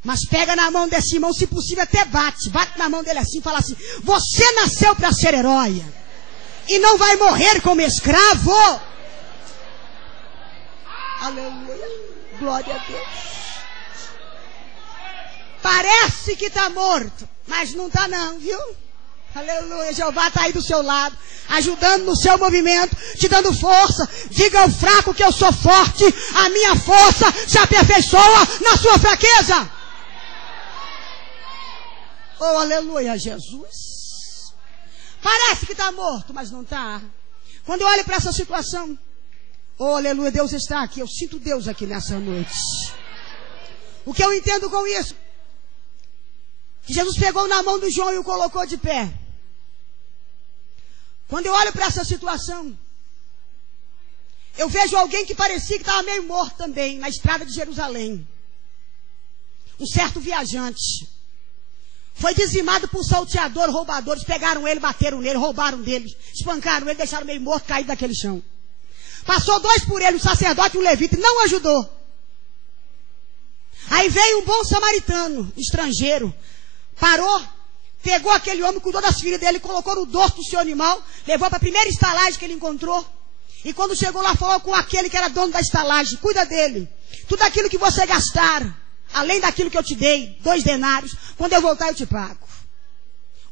Mas pega na mão desse irmão, se possível até bate na mão dele assim e fala assim: você nasceu para ser herói e não vai morrer como escravo. Aleluia, glória a Deus. Parece que está morto, mas não está não, viu? Aleluia, Jeová está aí do seu lado, ajudando no seu movimento, te dando força. Diga ao fraco que eu sou forte, a minha força se aperfeiçoa na sua fraqueza. Oh, aleluia, Jesus. Parece que está morto, mas não está. Quando eu olho para essa situação, oh, aleluia, Deus está aqui. Eu sinto Deus aqui nessa noite. O que eu entendo com isso? Que Jesus pegou na mão do João e o colocou de pé. Quando eu olho para essa situação, eu vejo alguém que parecia que estava meio morto também, na estrada de Jerusalém. Um certo viajante. Foi dizimado por salteador, roubadores, pegaram ele, bateram nele, roubaram dele, espancaram ele, deixaram meio morto, caído daquele chão. Passou 2 por ele, um sacerdote e um levita, e não ajudou. Aí veio um bom samaritano, estrangeiro, parou, pegou aquele homem, cuidou das filhas dele, colocou no dorso do seu animal, levou para a primeira estalagem que ele encontrou, e quando chegou lá, falou com aquele que era dono da estalagem: cuida dele, tudo aquilo que você gastar, além daquilo que eu te dei, 2 denários, quando eu voltar eu te pago.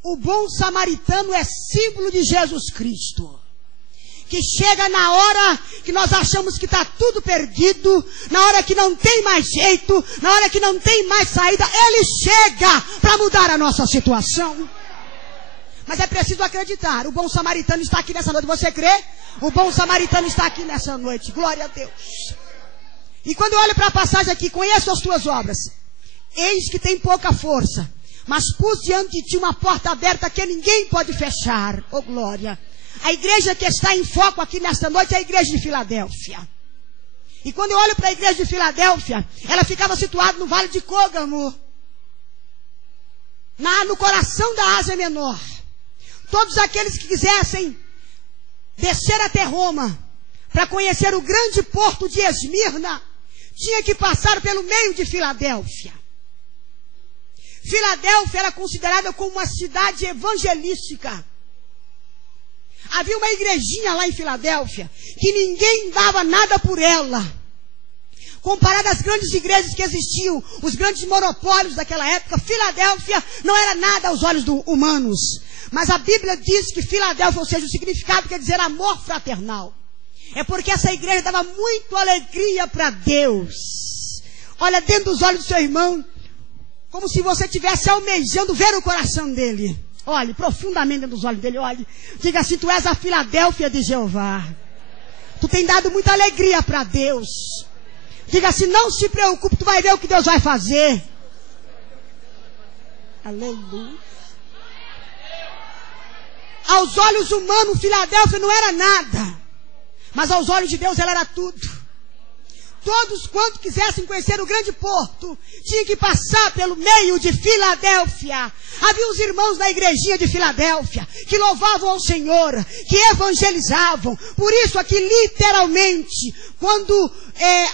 O bom samaritano é símbolo de Jesus Cristo, que chega na hora que nós achamos que está tudo perdido, na hora que não tem mais jeito, na hora que não tem mais saída, ele chega para mudar a nossa situação. Mas é preciso acreditar, o bom samaritano está aqui nessa noite, você crê? O bom samaritano está aqui nessa noite, glória a Deus. E quando eu olho para a passagem aqui, conheço as tuas obras, eis que tem pouca força, mas pus diante de ti uma porta aberta que ninguém pode fechar, oh glória. A igreja que está em foco aqui nesta noite é a igreja de Filadélfia. E quando eu olho para a igreja de Filadélfia, ela ficava situada no Vale de Cógamo, no coração da Ásia Menor. Todos aqueles que quisessem descer até Roma para conhecer o grande porto de Esmirna, tinha que passar pelo meio de Filadélfia. Filadélfia era considerada como uma cidade evangelística. Havia uma igrejinha lá em Filadélfia que ninguém dava nada por ela. Comparado às grandes igrejas que existiam, os grandes monopólios daquela época, Filadélfia não era nada aos olhos humanos. Mas a Bíblia diz que Filadélfia, ou seja, o significado quer dizer amor fraternal. É porque essa igreja dava muito alegria para Deus. Olha dentro dos olhos do seu irmão, como se você estivesse almejando ver o coração dele. Olhe profundamente dentro dos olhos dele, olhe. Diga assim: tu és a Filadélfia de Jeová. Tu tem dado muita alegria para Deus. Diga assim: não se preocupe, tu vai ver o que Deus vai fazer. Aleluia. Aos olhos humanos, Filadélfia não era nada. Mas aos olhos de Deus ela era tudo. Todos quantos quisessem conhecer o grande porto, tinham que passar pelo meio de Filadélfia. Havia os irmãos da igrejinha de Filadélfia, que louvavam ao Senhor, que evangelizavam. Por isso aqui literalmente, quando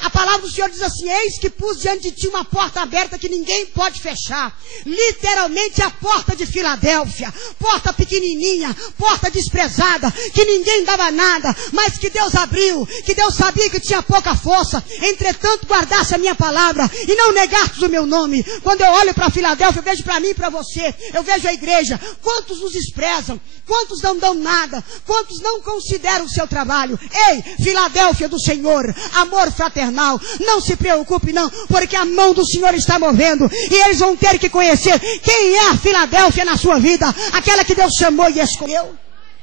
a palavra do Senhor diz assim: eis que pus diante de ti uma porta aberta que ninguém pode fechar. Literalmente a porta de Filadélfia, porta pequenininha, porta desprezada, que ninguém dava nada, mas que Deus abriu, que Deus sabia que tinha pouca força. Entretanto, guardasse a minha palavra e não negaste o meu nome. Quando eu olho para Filadélfia, eu vejo para mim e para você, eu vejo a igreja. Quantos nos desprezam, quantos não dão nada, quantos não consideram o seu trabalho. Ei, Filadélfia do Senhor, amor fraternal, não se preocupe não, porque a mão do Senhor está movendo, e eles vão ter que conhecer quem é a Filadélfia na sua vida, aquela que Deus chamou e escolheu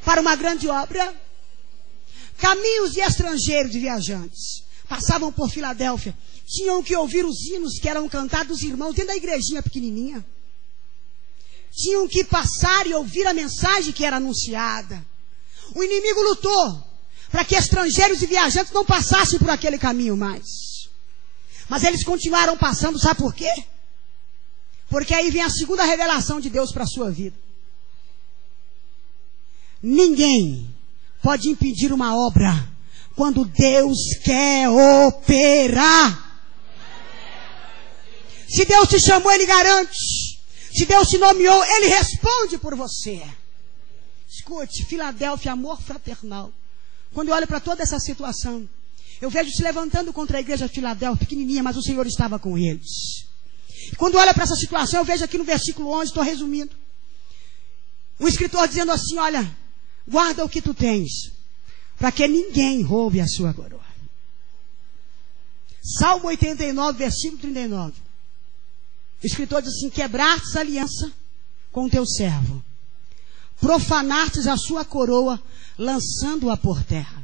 para uma grande obra. Caminhos de estrangeiros e viajantes passavam por Filadélfia, tinham que ouvir os hinos que eram cantados dos irmãos dentro da igrejinha pequenininha. Tinham que passar e ouvir a mensagem que era anunciada. O inimigo lutou para que estrangeiros e viajantes não passassem por aquele caminho mais. Mas eles continuaram passando, sabe por quê? Porque aí vem a segunda revelação de Deus para a sua vida. Ninguém pode impedir uma obra quando Deus quer operar. Se Deus te chamou, Ele garante. Se Deus te nomeou, Ele responde por você. Escute, Filadélfia, amor fraternal. Quando eu olho para toda essa situação, eu vejo se levantando contra a igreja de Filadélfia, pequenininha, mas o Senhor estava com eles. E quando eu olho para essa situação, eu vejo aqui no versículo 11, estou resumindo, o escritor dizendo assim: olha, guarda o que tu tens, para que ninguém roube a sua coroa. Salmo 89, versículo 39. O escritor diz assim: quebrastes a aliança com o teu servo, profanastes a sua coroa, lançando-a por terra.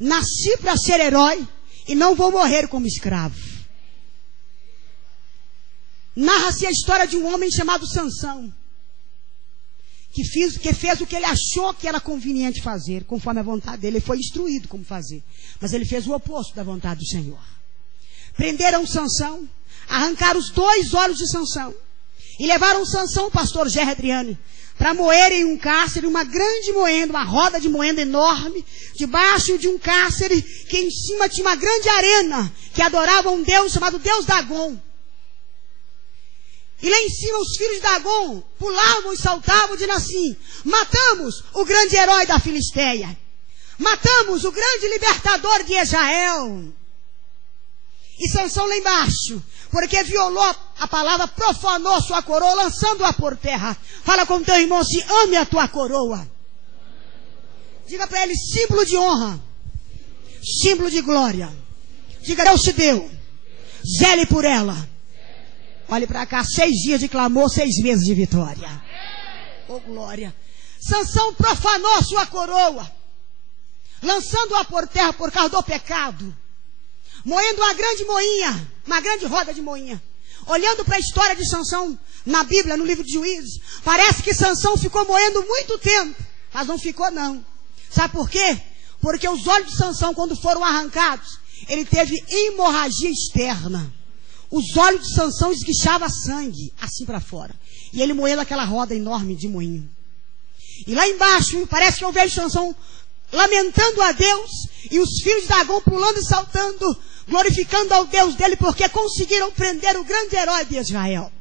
Nasci para ser herói e não vou morrer como escravo. Narra-se a história de um homem chamado Sansão, que fez o que ele achou que era conveniente fazer, conforme a vontade dele. Ele foi instruído como fazer, mas ele fez o oposto da vontade do Senhor. Prenderam Sansão, arrancaram os 2 olhos de Sansão e levaram Sansão, o pastor Gerry Adriani, para moer em um cárcere, uma grande moenda, uma roda de moenda enorme, debaixo de um cárcere que em cima tinha uma grande arena que adorava um deus chamado Deus Dagon. E lá em cima os filhos de Dagon pulavam e saltavam, dizendo assim: matamos o grande herói da Filisteia, matamos o grande libertador de Israel. E Sansão lá embaixo, porque violou a palavra, profanou sua coroa, lançando-a por terra. Fala com teu irmão assim: ame a tua coroa. Diga para ele: símbolo de honra, símbolo de glória. Diga: Deus te deu, zele por ela. Olhe para cá, 6 dias de clamor, 6 meses de vitória. Oh glória. Sansão profanou sua coroa, lançando-a por terra por causa do pecado, moendo uma grande moinha, uma grande roda de moinha. Olhando para a história de Sansão na Bíblia, no livro de Juízes, parece que Sansão ficou moendo muito tempo, mas não ficou não. Sabe por quê? Porque os olhos de Sansão, quando foram arrancados, ele teve hemorragia externa. Os olhos de Sansão esguichavam sangue, assim para fora. E ele moendo aquela roda enorme de moinho. E lá embaixo, parece que eu vejo Sansão lamentando a Deus, e os filhos de Dagon pulando e saltando, glorificando ao Deus dele, porque conseguiram prender o grande herói de Israel.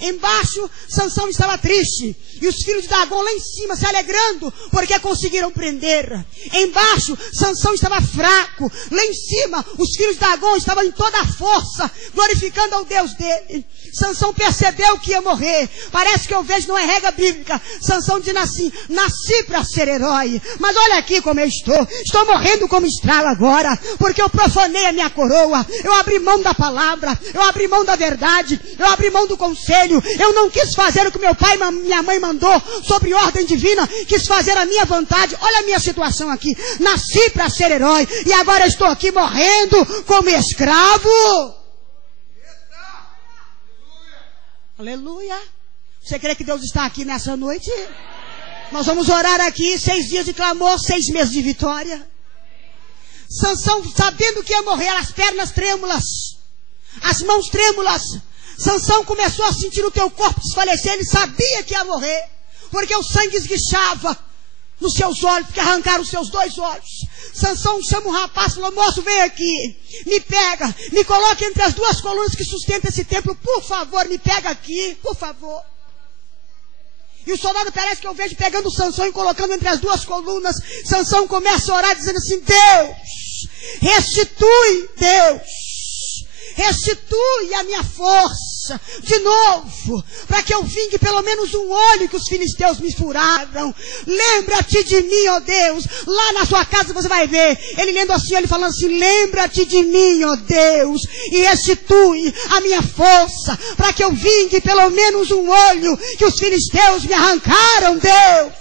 Embaixo, Sansão estava triste, e os filhos de Dagon lá em cima se alegrando, porque conseguiram prender. Embaixo, Sansão estava fraco, lá em cima, os filhos de Dagon estavam em toda a força, glorificando ao Deus dele. Sansão percebeu que ia morrer. Parece que eu vejo, não é regra bíblica, Sansão dizendo assim: nasci para ser herói, mas olha aqui como eu estou morrendo como estrago agora, porque eu profanei a minha coroa, eu abri mão da palavra, eu abri mão da verdade, eu abri mão do conselho, eu não quis fazer o que meu pai e minha mãe mandou, sobre ordem divina, quis fazer a minha vontade. Olha a minha situação aqui, nasci para ser herói, e agora estou aqui morrendo como escravo. Aleluia. Você crê que Deus está aqui nessa noite? Nós vamos orar aqui, 6 dias de clamor, 6 meses de vitória. Sansão, sabendo que ia morrer, as pernas trêmulas, as mãos trêmulas, Sansão começou a sentir o teu corpo desfalecer. Ele sabia que ia morrer, porque o sangue esguichava nos seus olhos, porque arrancaram os seus 2 olhos. Sansão chama um rapaz e falou: moço, vem aqui, me pega, me coloca entre as 2 colunas que sustentam esse templo, por favor, me pega aqui, por favor. E o soldado, parece que eu vejo, pegando Sansão e colocando entre as 2 colunas. Sansão começa a orar dizendo assim: Deus, restitui, Deus, restitui a minha força de novo, para que eu vingue pelo menos um olho que os filisteus me furaram. Lembra-te de mim, ó Deus. Lá na sua casa você vai ver ele lendo assim, ele falando assim: lembra-te de mim, ó Deus, e restitui a minha força, para que eu vingue pelo menos um olho que os filisteus me arrancaram, Deus.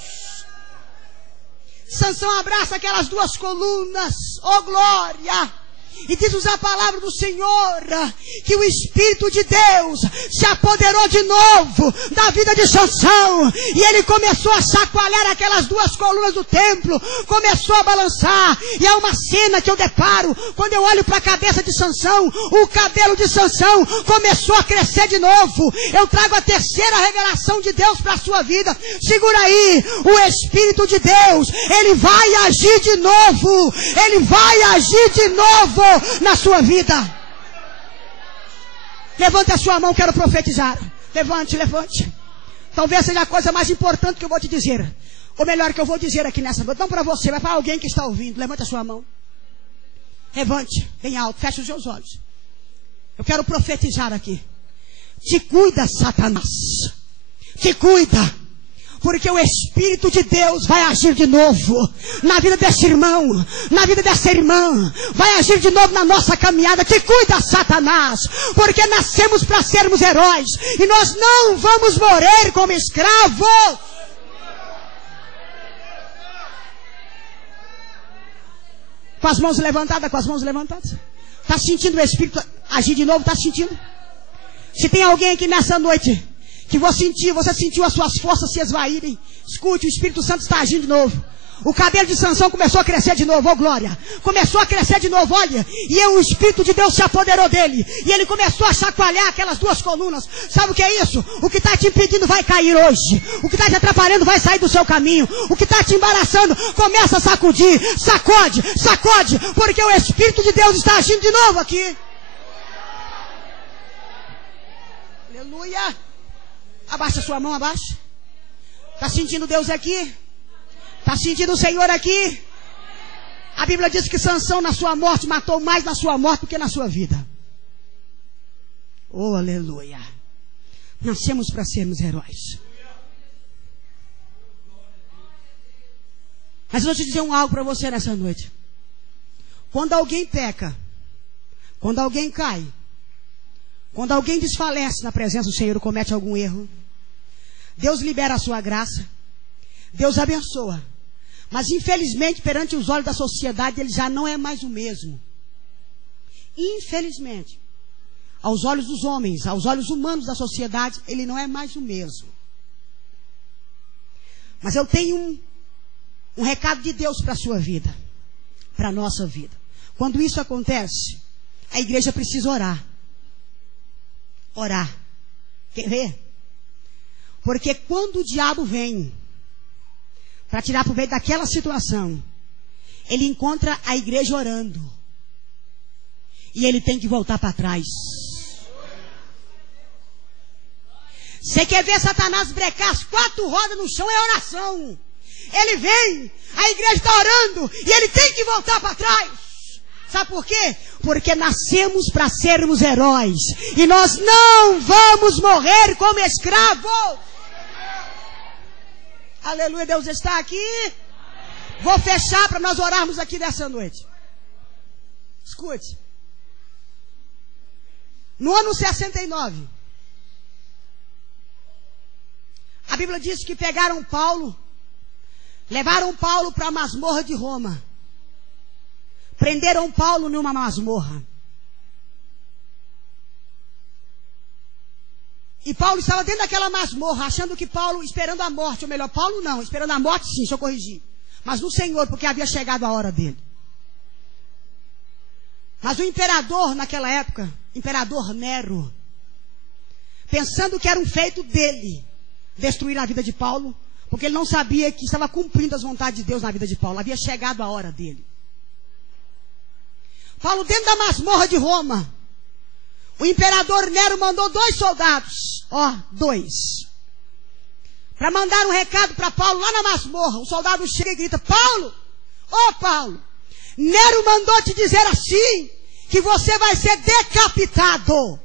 Sansão abraça aquelas 2 colunas, ó glória. E diz a palavra do Senhor que o Espírito de Deus se apoderou de novo da vida de Sansão, e ele começou a chacoalhar aquelas 2 colunas do templo, começou a balançar. E há uma cena que eu deparo quando eu olho para a cabeça de Sansão: o cabelo de Sansão começou a crescer de novo. Eu trago a 3ª revelação de Deus para a sua vida. Segura aí, o Espírito de Deus, ele vai agir de novo, ele vai agir de novo na sua vida. Levante a sua mão, quero profetizar. Levante, levante. Talvez seja a coisa mais importante que eu vou te dizer, ou melhor, que eu vou dizer aqui nessa noite. Não para você, mas para alguém que está ouvindo. Levante a sua mão, levante bem alto, feche os seus olhos. Eu quero profetizar aqui. Te cuida, Satanás, te cuida, porque o Espírito de Deus vai agir de novo na vida desse irmão, na vida dessa irmã. Vai agir de novo na nossa caminhada. Te cuida, Satanás, porque nascemos para sermos heróis, e nós não vamos morrer como escravos. Com as mãos levantadas, com as mãos levantadas. Está sentindo o Espírito agir de novo? Está sentindo? Se tem alguém aqui nessa noite que você sentiu as suas forças se esvaírem. Escute, o Espírito Santo está agindo de novo. O cabelo de Sansão começou a crescer de novo, oh glória. Começou a crescer de novo, olha. E o Espírito de Deus se apoderou dele. E ele começou a chacoalhar aquelas duas colunas. Sabe o que é isso? O que está te impedindo vai cair hoje. O que está te atrapalhando vai sair do seu caminho. O que está te embaraçando, começa a sacudir. Sacode, sacode. Porque o Espírito de Deus está agindo de novo aqui. Aleluia. Abaixa sua mão, abaixa. Está sentindo Deus aqui? Está sentindo o Senhor aqui? A Bíblia diz que Sansão na sua morte matou mais na sua morte do que na sua vida. Oh, aleluia. Nascemos para sermos heróis. Mas eu vou te dizer algo para você nessa noite. Quando alguém peca, quando alguém cai, quando alguém desfalece na presença do Senhor, comete algum erro, Deus libera a sua graça, Deus abençoa. Mas infelizmente, perante os olhos da sociedade, ele já não é mais o mesmo. Infelizmente, aos olhos dos homens, aos olhos humanos da sociedade, ele não é mais o mesmo. Mas eu tenho um recado de Deus para a sua vida, para a nossa vida. Quando isso acontece, a igreja precisa orar. Orar. Quer ver? Porque quando o diabo vem para tirar proveito daquela situação, ele encontra a igreja orando. E ele tem que voltar para trás. Você quer ver Satanás brecar as 4 rodas no chão? É oração. Ele vem, a igreja está orando, e ele tem que voltar para trás. Sabe por quê? Porque nascemos para sermos heróis. E nós não vamos morrer como escravos. Aleluia, Deus está aqui. Vou fechar para nós orarmos aqui nessa noite. Escute. No ano 69, a Bíblia diz que pegaram Paulo, levaram Paulo para a masmorra de Roma. Prenderam Paulo numa masmorra. E Paulo estava dentro daquela masmorra, achando que Paulo, esperando a morte, ou melhor, Paulo não, esperando a morte sim, deixa eu corrigir. Mas no Senhor, porque havia chegado a hora dele. Mas o imperador naquela época, imperador Nero, pensando que era um feito dele, destruir a vida de Paulo, porque ele não sabia que estava cumprindo as vontades de Deus na vida de Paulo, havia chegado a hora dele. Paulo dentro da masmorra de Roma, o imperador Nero mandou 2 soldados, 2, para mandar um recado para Paulo lá na masmorra. O soldado chega e grita: Paulo, Paulo, Nero mandou te dizer assim, que você vai ser decapitado.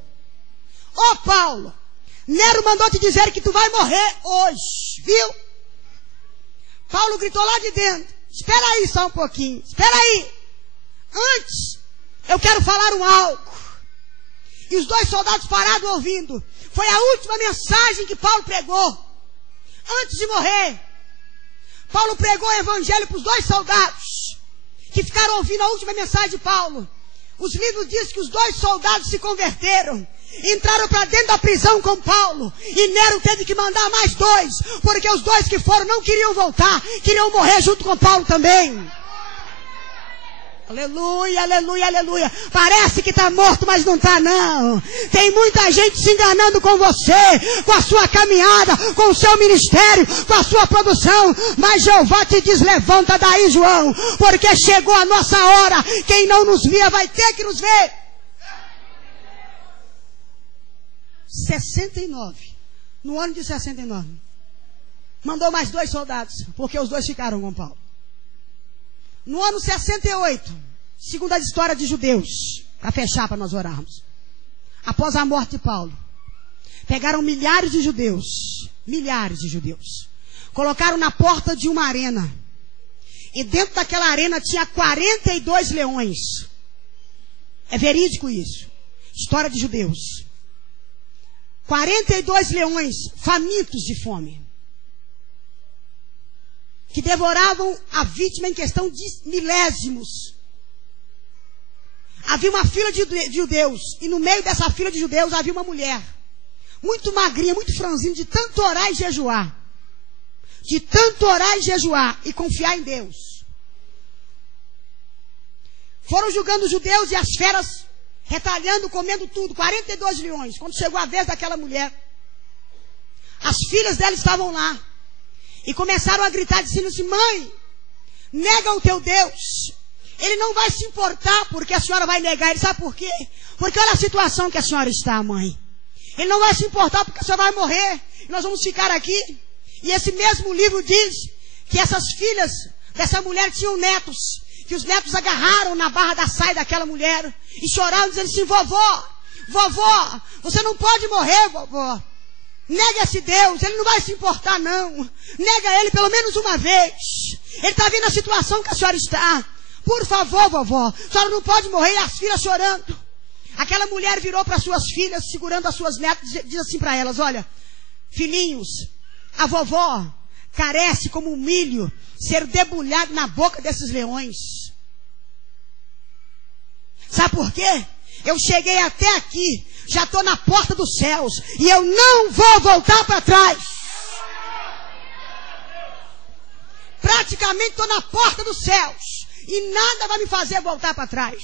Paulo, Nero mandou te dizer que tu vai morrer hoje, viu? Paulo gritou lá de dentro: espera aí só um pouquinho, espera aí. Antes, eu quero falar algo. E os 2 soldados parados ouvindo. Foi a última mensagem que Paulo pregou. Antes de morrer, Paulo pregou o evangelho para os 2 soldados, que ficaram ouvindo a última mensagem de Paulo. Os livros dizem que os 2 soldados se converteram, entraram para dentro da prisão com Paulo. E Nero teve que mandar mais 2, porque os 2 que foram não queriam voltar, queriam morrer junto com Paulo também. Aleluia, aleluia, aleluia. Parece que está morto, mas não está não. Tem muita gente se enganando com você, com a sua caminhada, com o seu ministério, com a sua produção. Mas Jeová te diz: levanta daí, João, porque chegou a nossa hora. Quem não nos via vai ter que nos ver. 69. No ano de 69. Mandou mais 2 soldados, porque os 2 ficaram com Paulo. No ano 68, segundo a história de judeus, para fechar, para nós orarmos, após a morte de Paulo, pegaram milhares de judeus, colocaram na porta de uma arena, e dentro daquela arena tinha 42 leões. É verídico isso, história de judeus. 42 leões famintos de fome, que devoravam a vítima em questão de milésimos. Havia uma fila de judeus, e no meio dessa fila de judeus havia uma mulher. muito magrinha, muito franzina, de tanto orar e jejuar. De tanto orar e jejuar e confiar em Deus. Foram julgando os judeus e as feras retalhando, comendo tudo, 42 leões. Quando chegou a vez daquela mulher, as filhas dela estavam lá e começaram a gritar, dizendo assim: mãe, nega o teu Deus. Ele não vai se importar porque a senhora vai negar ele. Sabe por quê? Porque olha a situação que a senhora está, mãe. Ele não vai se importar porque a senhora vai morrer e nós vamos ficar aqui. E esse mesmo livro diz que essas filhas dessa mulher tinham netos, que os netos agarraram na barra da saia daquela mulher e choraram, dizendo assim: vovó, vovó, você não pode morrer, vovó. Nega esse Deus, ele não vai se importar não. Nega ele pelo menos uma vez. Ele está vendo a situação que a senhora está. Por favor, vovó, a senhora não pode morrer. E as filhas chorando. Aquela mulher virou para suas filhas, segurando as suas netas, e diz assim para elas: olha, filhinhos, a vovó carece como um milho ser debulhado na boca desses leões. Sabe por quê? Eu cheguei até aqui, já estou na porta dos céus, e eu não vou voltar para trás. Praticamente estou na porta dos céus, e nada vai me fazer voltar para trás.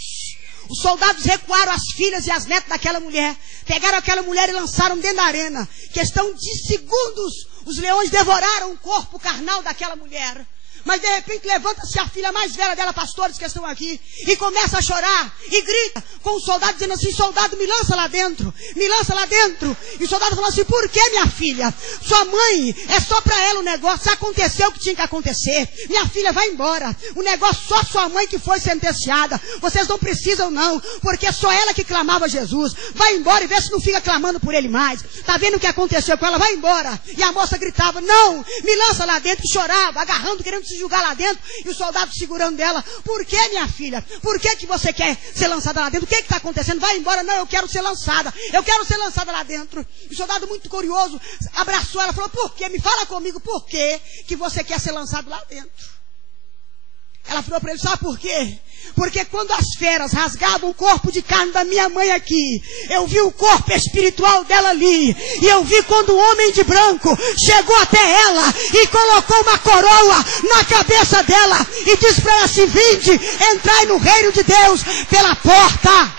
Os soldados recuaram as filhas e as netas daquela mulher, pegaram aquela mulher e lançaram dentro da arena. Questão de segundos, os leões devoraram o corpo carnal daquela mulher. Mas de repente levanta-se a filha mais velha dela, pastores que estão aqui, e começa a chorar, e grita com o soldado, dizendo assim: soldado, me lança lá dentro, me lança lá dentro. E o soldado falou assim: por que, minha filha? Sua mãe, é só para ela o negócio, aconteceu o que tinha que acontecer. Minha filha, vai embora, o negócio só sua mãe que foi sentenciada, vocês não precisam não, porque é só ela que clamava Jesus. Vai embora e vê se não fica clamando por ele mais. Tá vendo o que aconteceu com ela? Vai embora. E a moça gritava: não, me lança lá dentro, e chorava, agarrando, querendo se julgar lá dentro, e o soldado segurando ela. Por que, minha filha? Por que você quer ser lançada lá dentro? O que está acontecendo? Vai embora. Não, eu quero ser lançada. Eu quero ser lançada lá dentro. O soldado, muito curioso, abraçou ela e falou: por que? Me fala comigo, por que você quer ser lançado lá dentro? Ela falou para ele: sabe por quê? Porque quando as feras rasgavam o corpo de carne da minha mãe aqui, eu vi o corpo espiritual dela ali. E eu vi quando o homem de branco chegou até ela e colocou uma coroa na cabeça dela e disse para ela assim: vinde, entrai no reino de Deus pela porta.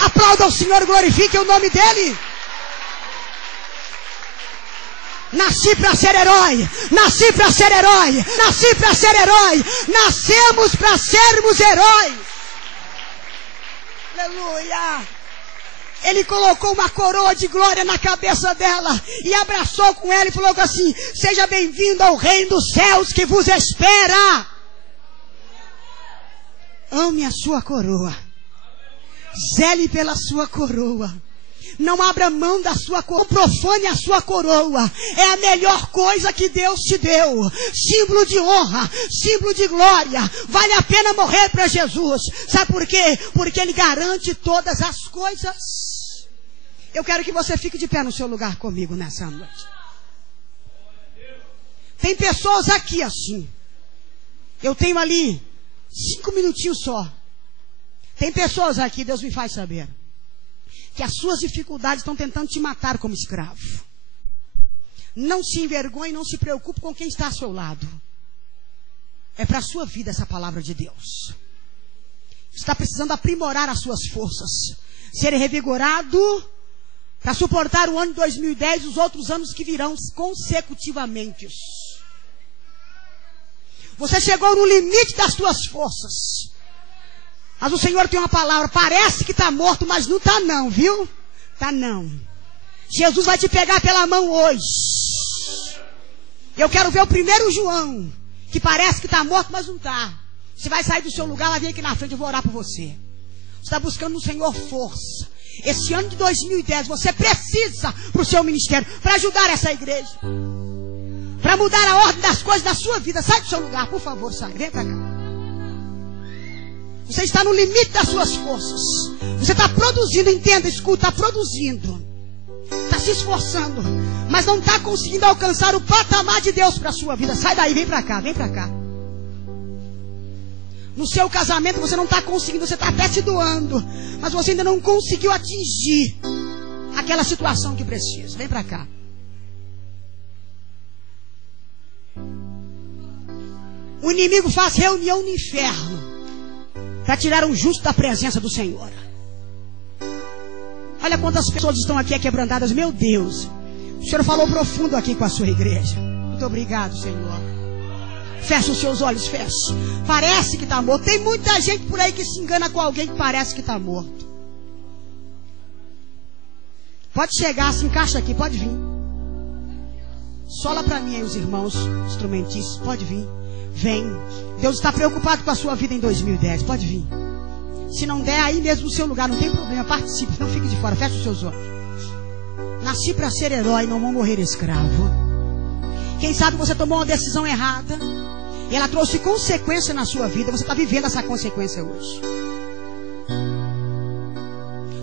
Aplauda o Senhor, glorifique o nome dele. Nasci para ser herói, nasci para ser herói, nasci para ser herói, nascemos para sermos heróis. Aleluia. Ele colocou uma coroa de glória na cabeça dela e abraçou com ela e falou assim: seja bem-vindo ao reino dos céus que vos espera. Ame a sua coroa, zele pela sua coroa. Não abra mão da sua coroa, não profane a sua coroa. É a melhor coisa que Deus te deu. Símbolo de honra, símbolo de glória. Vale a pena morrer para Jesus. Sabe por quê? Porque Ele garante todas as coisas. Eu quero que você fique de pé no seu lugar comigo nessa noite. Tem pessoas aqui assim. Eu tenho ali 5 minutinhos só. Tem pessoas aqui, Deus me faz saber, que as suas dificuldades estão tentando te matar como escravo. Não se envergonhe, não se preocupe com quem está ao seu lado. É para a sua vida essa palavra de Deus. Está precisando aprimorar as suas forças, ser revigorado para suportar o ano de 2010 e os outros anos que virão consecutivamente. Você chegou no limite das suas forças. Mas o Senhor tem uma palavra: parece que está morto, mas não está não, viu? Está não. Jesus vai te pegar pela mão hoje. Eu quero ver o primeiro João, que parece que está morto, mas não está. Você vai sair do seu lugar, vai vir aqui na frente, eu vou orar por você. Você está buscando no Senhor força. Esse ano de 2010, você precisa para o seu ministério, para ajudar essa igreja, para mudar a ordem das coisas da sua vida. Sai do seu lugar, por favor, sai. Vem para cá. Você está no limite das suas forças. Você está produzindo, entenda, escuta, está produzindo. Está se esforçando, mas não está conseguindo alcançar o patamar de Deus para a sua vida. Sai daí, vem para cá, vem para cá. No seu casamento você não está conseguindo, você está até se doando, mas você ainda não conseguiu atingir aquela situação que precisa. Vem para cá. O inimigo faz reunião no inferno para tirar um justo da presença do Senhor. Olha quantas pessoas estão aqui quebrantadas. Meu Deus, o Senhor falou profundo aqui com a sua igreja. Muito obrigado, Senhor. Fecha os seus olhos, fecha. Parece que está morto. Tem muita gente por aí que se engana com alguém que parece que está morto. Pode chegar, se encaixa aqui, pode vir. Sola para mim aí os irmãos instrumentistas, pode vir. Vem. Deus está preocupado com a sua vida em 2010, pode vir. Se não der aí mesmo no seu lugar, não tem problema, participe, não fique de fora, fecha os seus olhos. Nasci para ser herói, não vou morrer escravo. Quem sabe você tomou uma decisão errada e ela trouxe consequência na sua vida. Você está vivendo essa consequência hoje.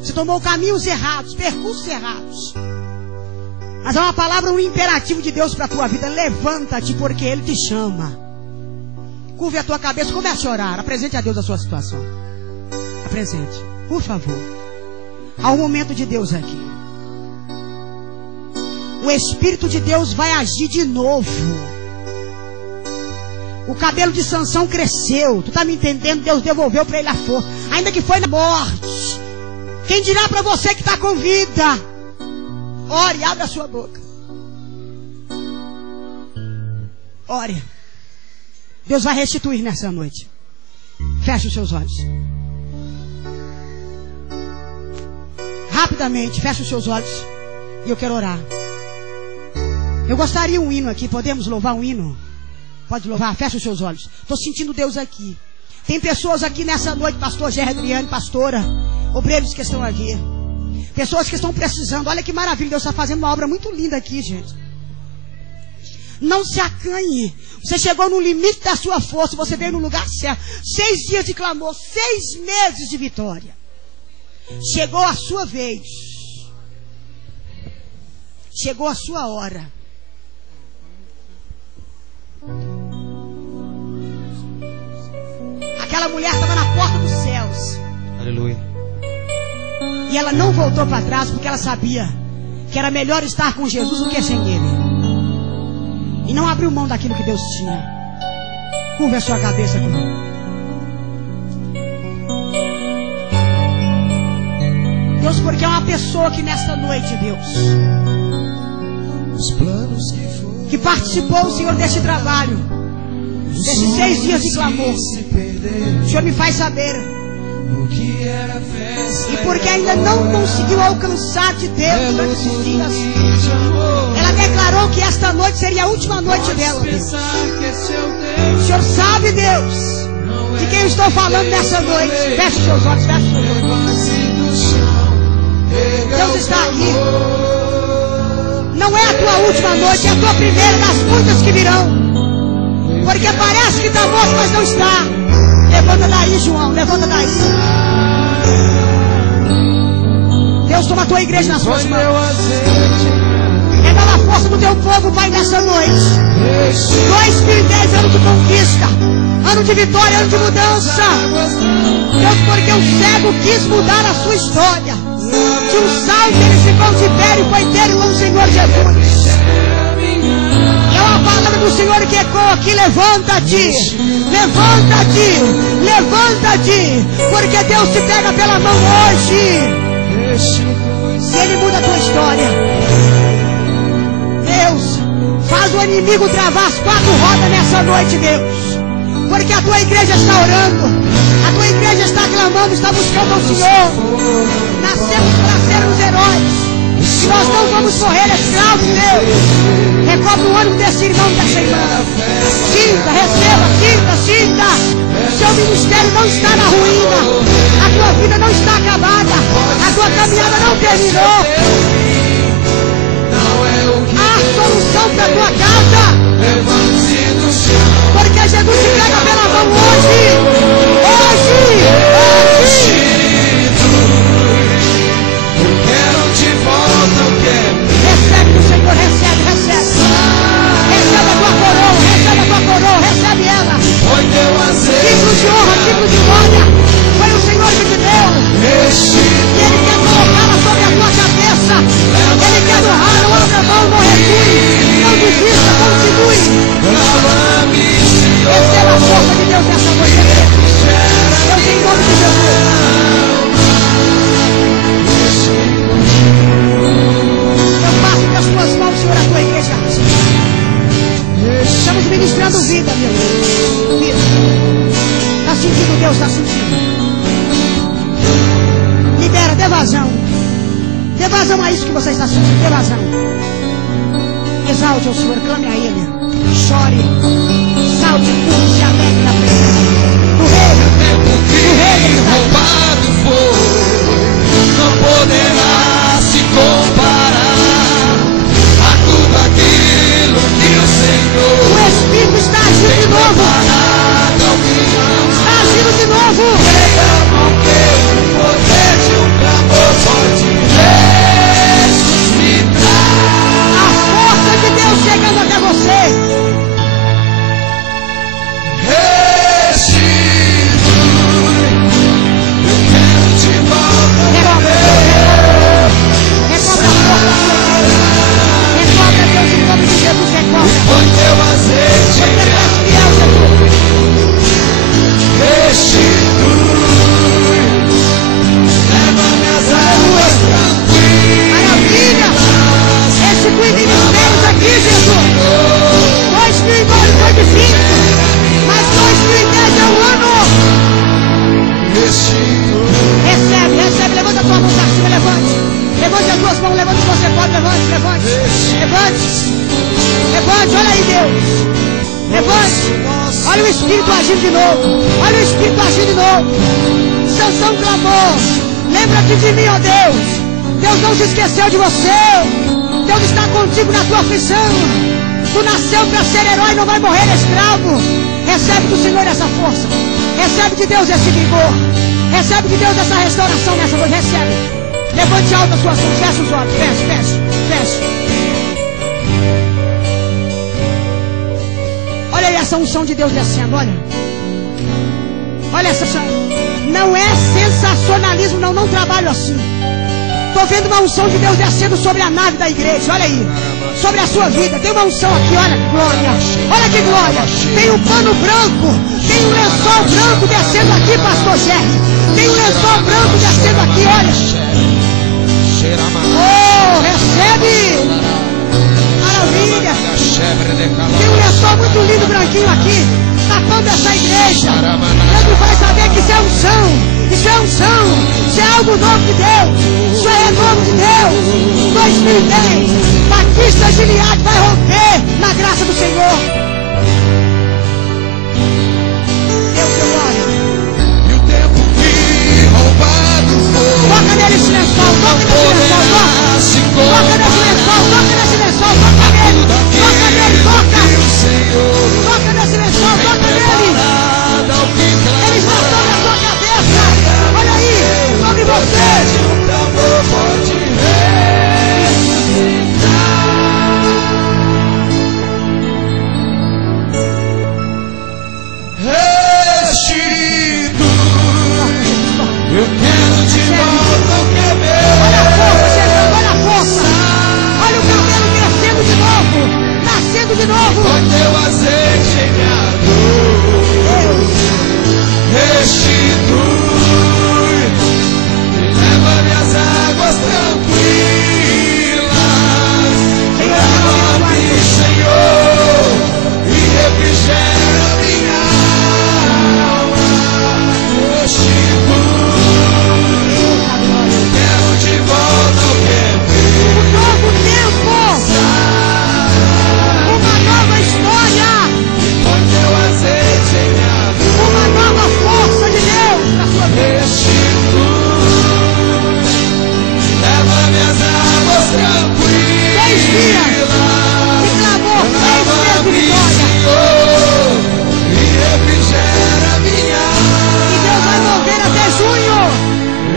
Você tomou caminhos errados, percursos errados. Mas há uma palavra, um imperativo de Deus para a tua vida. Levanta-te porque Ele te chama. Curve a tua cabeça, comece a orar. Apresente a Deus a sua situação. Apresente, por favor. Há um momento de Deus aqui. O Espírito de Deus vai agir de novo. O cabelo de Sansão cresceu. Tu está me entendendo? Deus devolveu para ele a força. Ainda que foi na morte. Quem dirá para você que está com vida? Ore, abre a sua boca. Ore. Deus vai restituir nessa noite. Feche os seus olhos. Rapidamente, feche os seus olhos. E eu quero orar. Eu gostaria um hino aqui. Podemos louvar um hino? Pode louvar? Fecha os seus olhos. Estou sentindo Deus aqui. Tem pessoas aqui nessa noite, pastor Gerry Adriane, pastora, obreiros que estão aqui. Pessoas que estão precisando. Olha que maravilha, Deus está fazendo uma obra muito linda aqui, gente. Não se acanhe. Você chegou no limite da sua força. Você veio no lugar certo. 6 dias de clamor, 6 meses de vitória. Chegou a sua vez. Chegou a sua hora. Aquela mulher estava na porta dos céus. Aleluia. E ela não voltou para trás porque ela sabia que era melhor estar com Jesus do que sem Ele. E não abriu mão daquilo que Deus tinha. Curva a sua cabeça comigo. Deus, porque é uma pessoa aqui nesta noite, Deus, que participou, Senhor, desse trabalho, desses 6 dias de clamor. O Senhor me faz saber. E porque ainda não conseguiu alcançar de Deus durante esses dias, ela declarou que esta noite seria a última noite dela, Deus. O Senhor sabe, Deus, de quem eu estou falando nessa noite. Feche os seus olhos, feche os seus olhos. Deus está aqui. Não é a tua última noite, é a tua primeira das muitas que virão. Porque parece que está morto, mas não está. Levanta daí, João, levanta daí. Deus, toma a tua igreja nas suas mãos. Revela a força do teu povo, Pai, nessa noite. 2010, ano de conquista, ano de vitória, ano de mudança. Deus, porque o cego quis mudar a sua história. De um salto ele ficou de pé e foi ter com o Senhor Jesus. E é uma palavra do Senhor que ecoa aqui. Levanta-te, levanta-te, levanta-te, porque Deus te pega pela mão hoje e Ele muda a tua história. Deus, faz o inimigo travar as 4 rodas nessa noite, Deus, porque a tua igreja está orando, a tua igreja está clamando, está buscando ao Senhor. Nascemos para sermos heróis. E nós não vamos morrer escravos, Deus. Recobre o ânimo desse irmão, dessa irmã. Sinta, receba, sinta. O seu ministério não está na ruína. A tua vida não está acabada. A tua caminhada não terminou. Há solução para a tua casa. Porque Jesus te pega pela mão hoje. Recebe do Senhor, recebe. Recebe a tua coroa, recebe ela. Título de honra, Deus está sentindo. Libera, dê vazão. Dê vazão a isso que você está sentindo. Dê vazão. Exalte ao Senhor, clame a Ele. Chore. Salte, pule, se alegre na presença do Rei. O Rei roubado foi, não poderá se comparar a tudo aquilo que o Senhor. O Espírito está agindo de novo. Está agindo de novo. O poder de um clamor pode ressuscitar. A força de Deus chegando até você. Eu quero te volta. Recobra a força. Recobra, Deus, em nome de Jesus, recobra. Põe teu azeite. Você é fiel, Jesus. Restitui. Leva minhas águas tranquilas. Maravilha. Restitui ministérios aqui, Jesus. 2009 foi difícil, mas 2010 é o ano. Recebe, recebe. Levanta a tua mão para cima, levante. Levante as duas mãos, levante se você pode, levante, levante. Levante. Levante, olha aí, Deus. Levante. Olha o Espírito agindo de novo. Olha o Espírito agindo de novo. Sansão clamou. Lembra-te de mim, ó Deus. Deus não se esqueceu de você. Deus está contigo na tua aflição. Tu nasceu para ser herói, não vai morrer escravo. Recebe do Senhor essa força. Recebe de Deus esse vigor. Recebe de Deus essa restauração nessa noite. Recebe. Levante alto as suas mãos. Feche os olhos. Feche, feche, feche. Olha aí essa unção de Deus descendo. Olha. Olha essa unção. Não é sensacionalismo, não. Não trabalho assim. Estou vendo uma unção de Deus descendo sobre a nave da igreja. Olha aí. Sobre a sua vida. Tem uma unção aqui. Olha que glória. Olha que glória. Tem um pano branco. Tem um lençol branco descendo aqui, pastor Jerry. Tem um lençol branco descendo aqui. Olha. Oh, recebe. Maravilha. Tem um lençol muito lindo branquinho aqui, tapando essa igreja. Deus vai saber que isso é unção. Isso é unção. Isso é algo novo de Deus. Isso é renovo de Deus. 2010. Batista Gileade vai romper na graça do Senhor. Deus te glória. E o tempo que roubado foi. Toca nele esse lençol. Toca nesse lençol. Toca nesse lençol. Toca nesse lençol. Toca nele. Toca nele. Toca. Toca nesse lençol. Toca nele. Ele está sobre a sua cabeça. Olha aí. Sobre você. Eu quero de volta o que é meu. Olha a força chegando, olha a força. Olha o cabelo crescendo de novo. Nascendo de novo. Põe teu azeite em minha dor. Restitui. E leva minhas águas tranquilas. Leva-me, Senhor, e refrigera minha alma.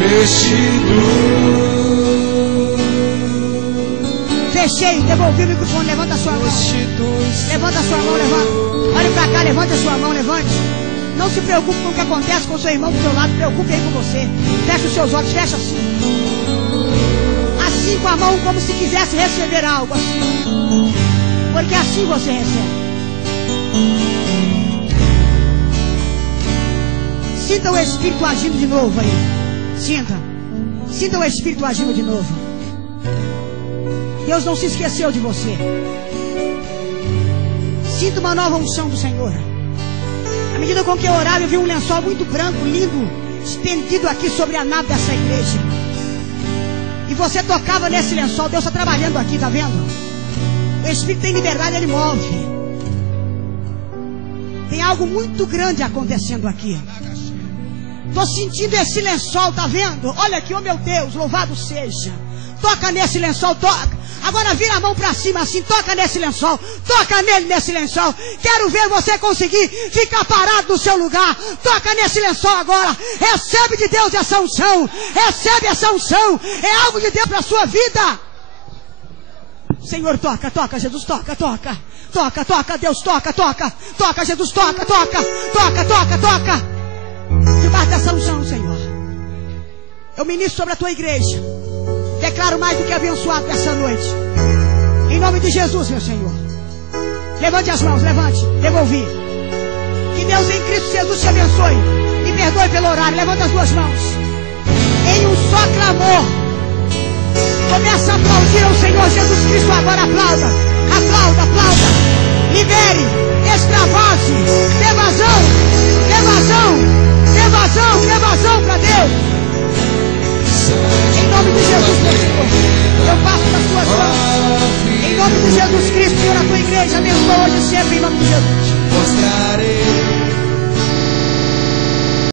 Restitui. Fechei, devolvi o microfone, levanta a sua mão. Levanta a sua mão, levanta. Olha pra cá, levante a sua mão, levante. Não se preocupe com o que acontece com o seu irmão do seu lado, preocupe aí com você. Fecha os seus olhos, fecha assim. Assim com a mão, como se quisesse receber algo, assim. Porque assim você recebe. Sinta o Espírito agindo de novo aí. Sinta. Sinta o Espírito agindo de novo. Deus não se esqueceu de você. Sinta uma nova unção do Senhor. medida com que eu orava, eu vi um lençol muito branco, lindo, estendido aqui sobre a nave dessa igreja. E você tocava nesse lençol. Deus está trabalhando aqui, tá vendo? O Espírito tem liberdade, ele move. Tem algo muito grande acontecendo aqui. Estou sentindo esse lençol, tá vendo? Olha aqui, oh meu Deus, louvado seja. Toca nesse lençol, toca. Agora vira a mão para cima assim, toca nesse lençol. Toca nele nesse lençol. Quero ver você conseguir ficar parado no seu lugar. Toca nesse lençol agora. Recebe de Deus essa unção. Recebe essa unção. É algo de Deus para a sua vida. Senhor, toca, toca, Jesus, toca, toca. Toca, toca, Deus, toca, toca. Toca, Jesus, toca, toca. Toca, toca, toca. Debaixo dessa unção, Senhor. Eu ministro sobre a tua igreja. Declaro mais do que abençoado nessa noite. Em nome de Jesus, meu Senhor. Levante as mãos, levante. Devolvi. Que Deus em Cristo Jesus te abençoe. Me perdoe pelo horário. Levante as duas mãos. Em um só clamor. Começa a aplaudir ao Senhor Jesus Cristo agora. Aplauda. Aplauda, aplauda. Libere. Extravase. Dê vazão. Dê vazão. Dê vazão. Dê vazão para Deus. Em nome de Jesus, meu Senhor, eu passo das tuas mãos. Em nome de Jesus Cristo, Senhor, a tua igreja abençoa hoje e sempre, em nome de Jesus.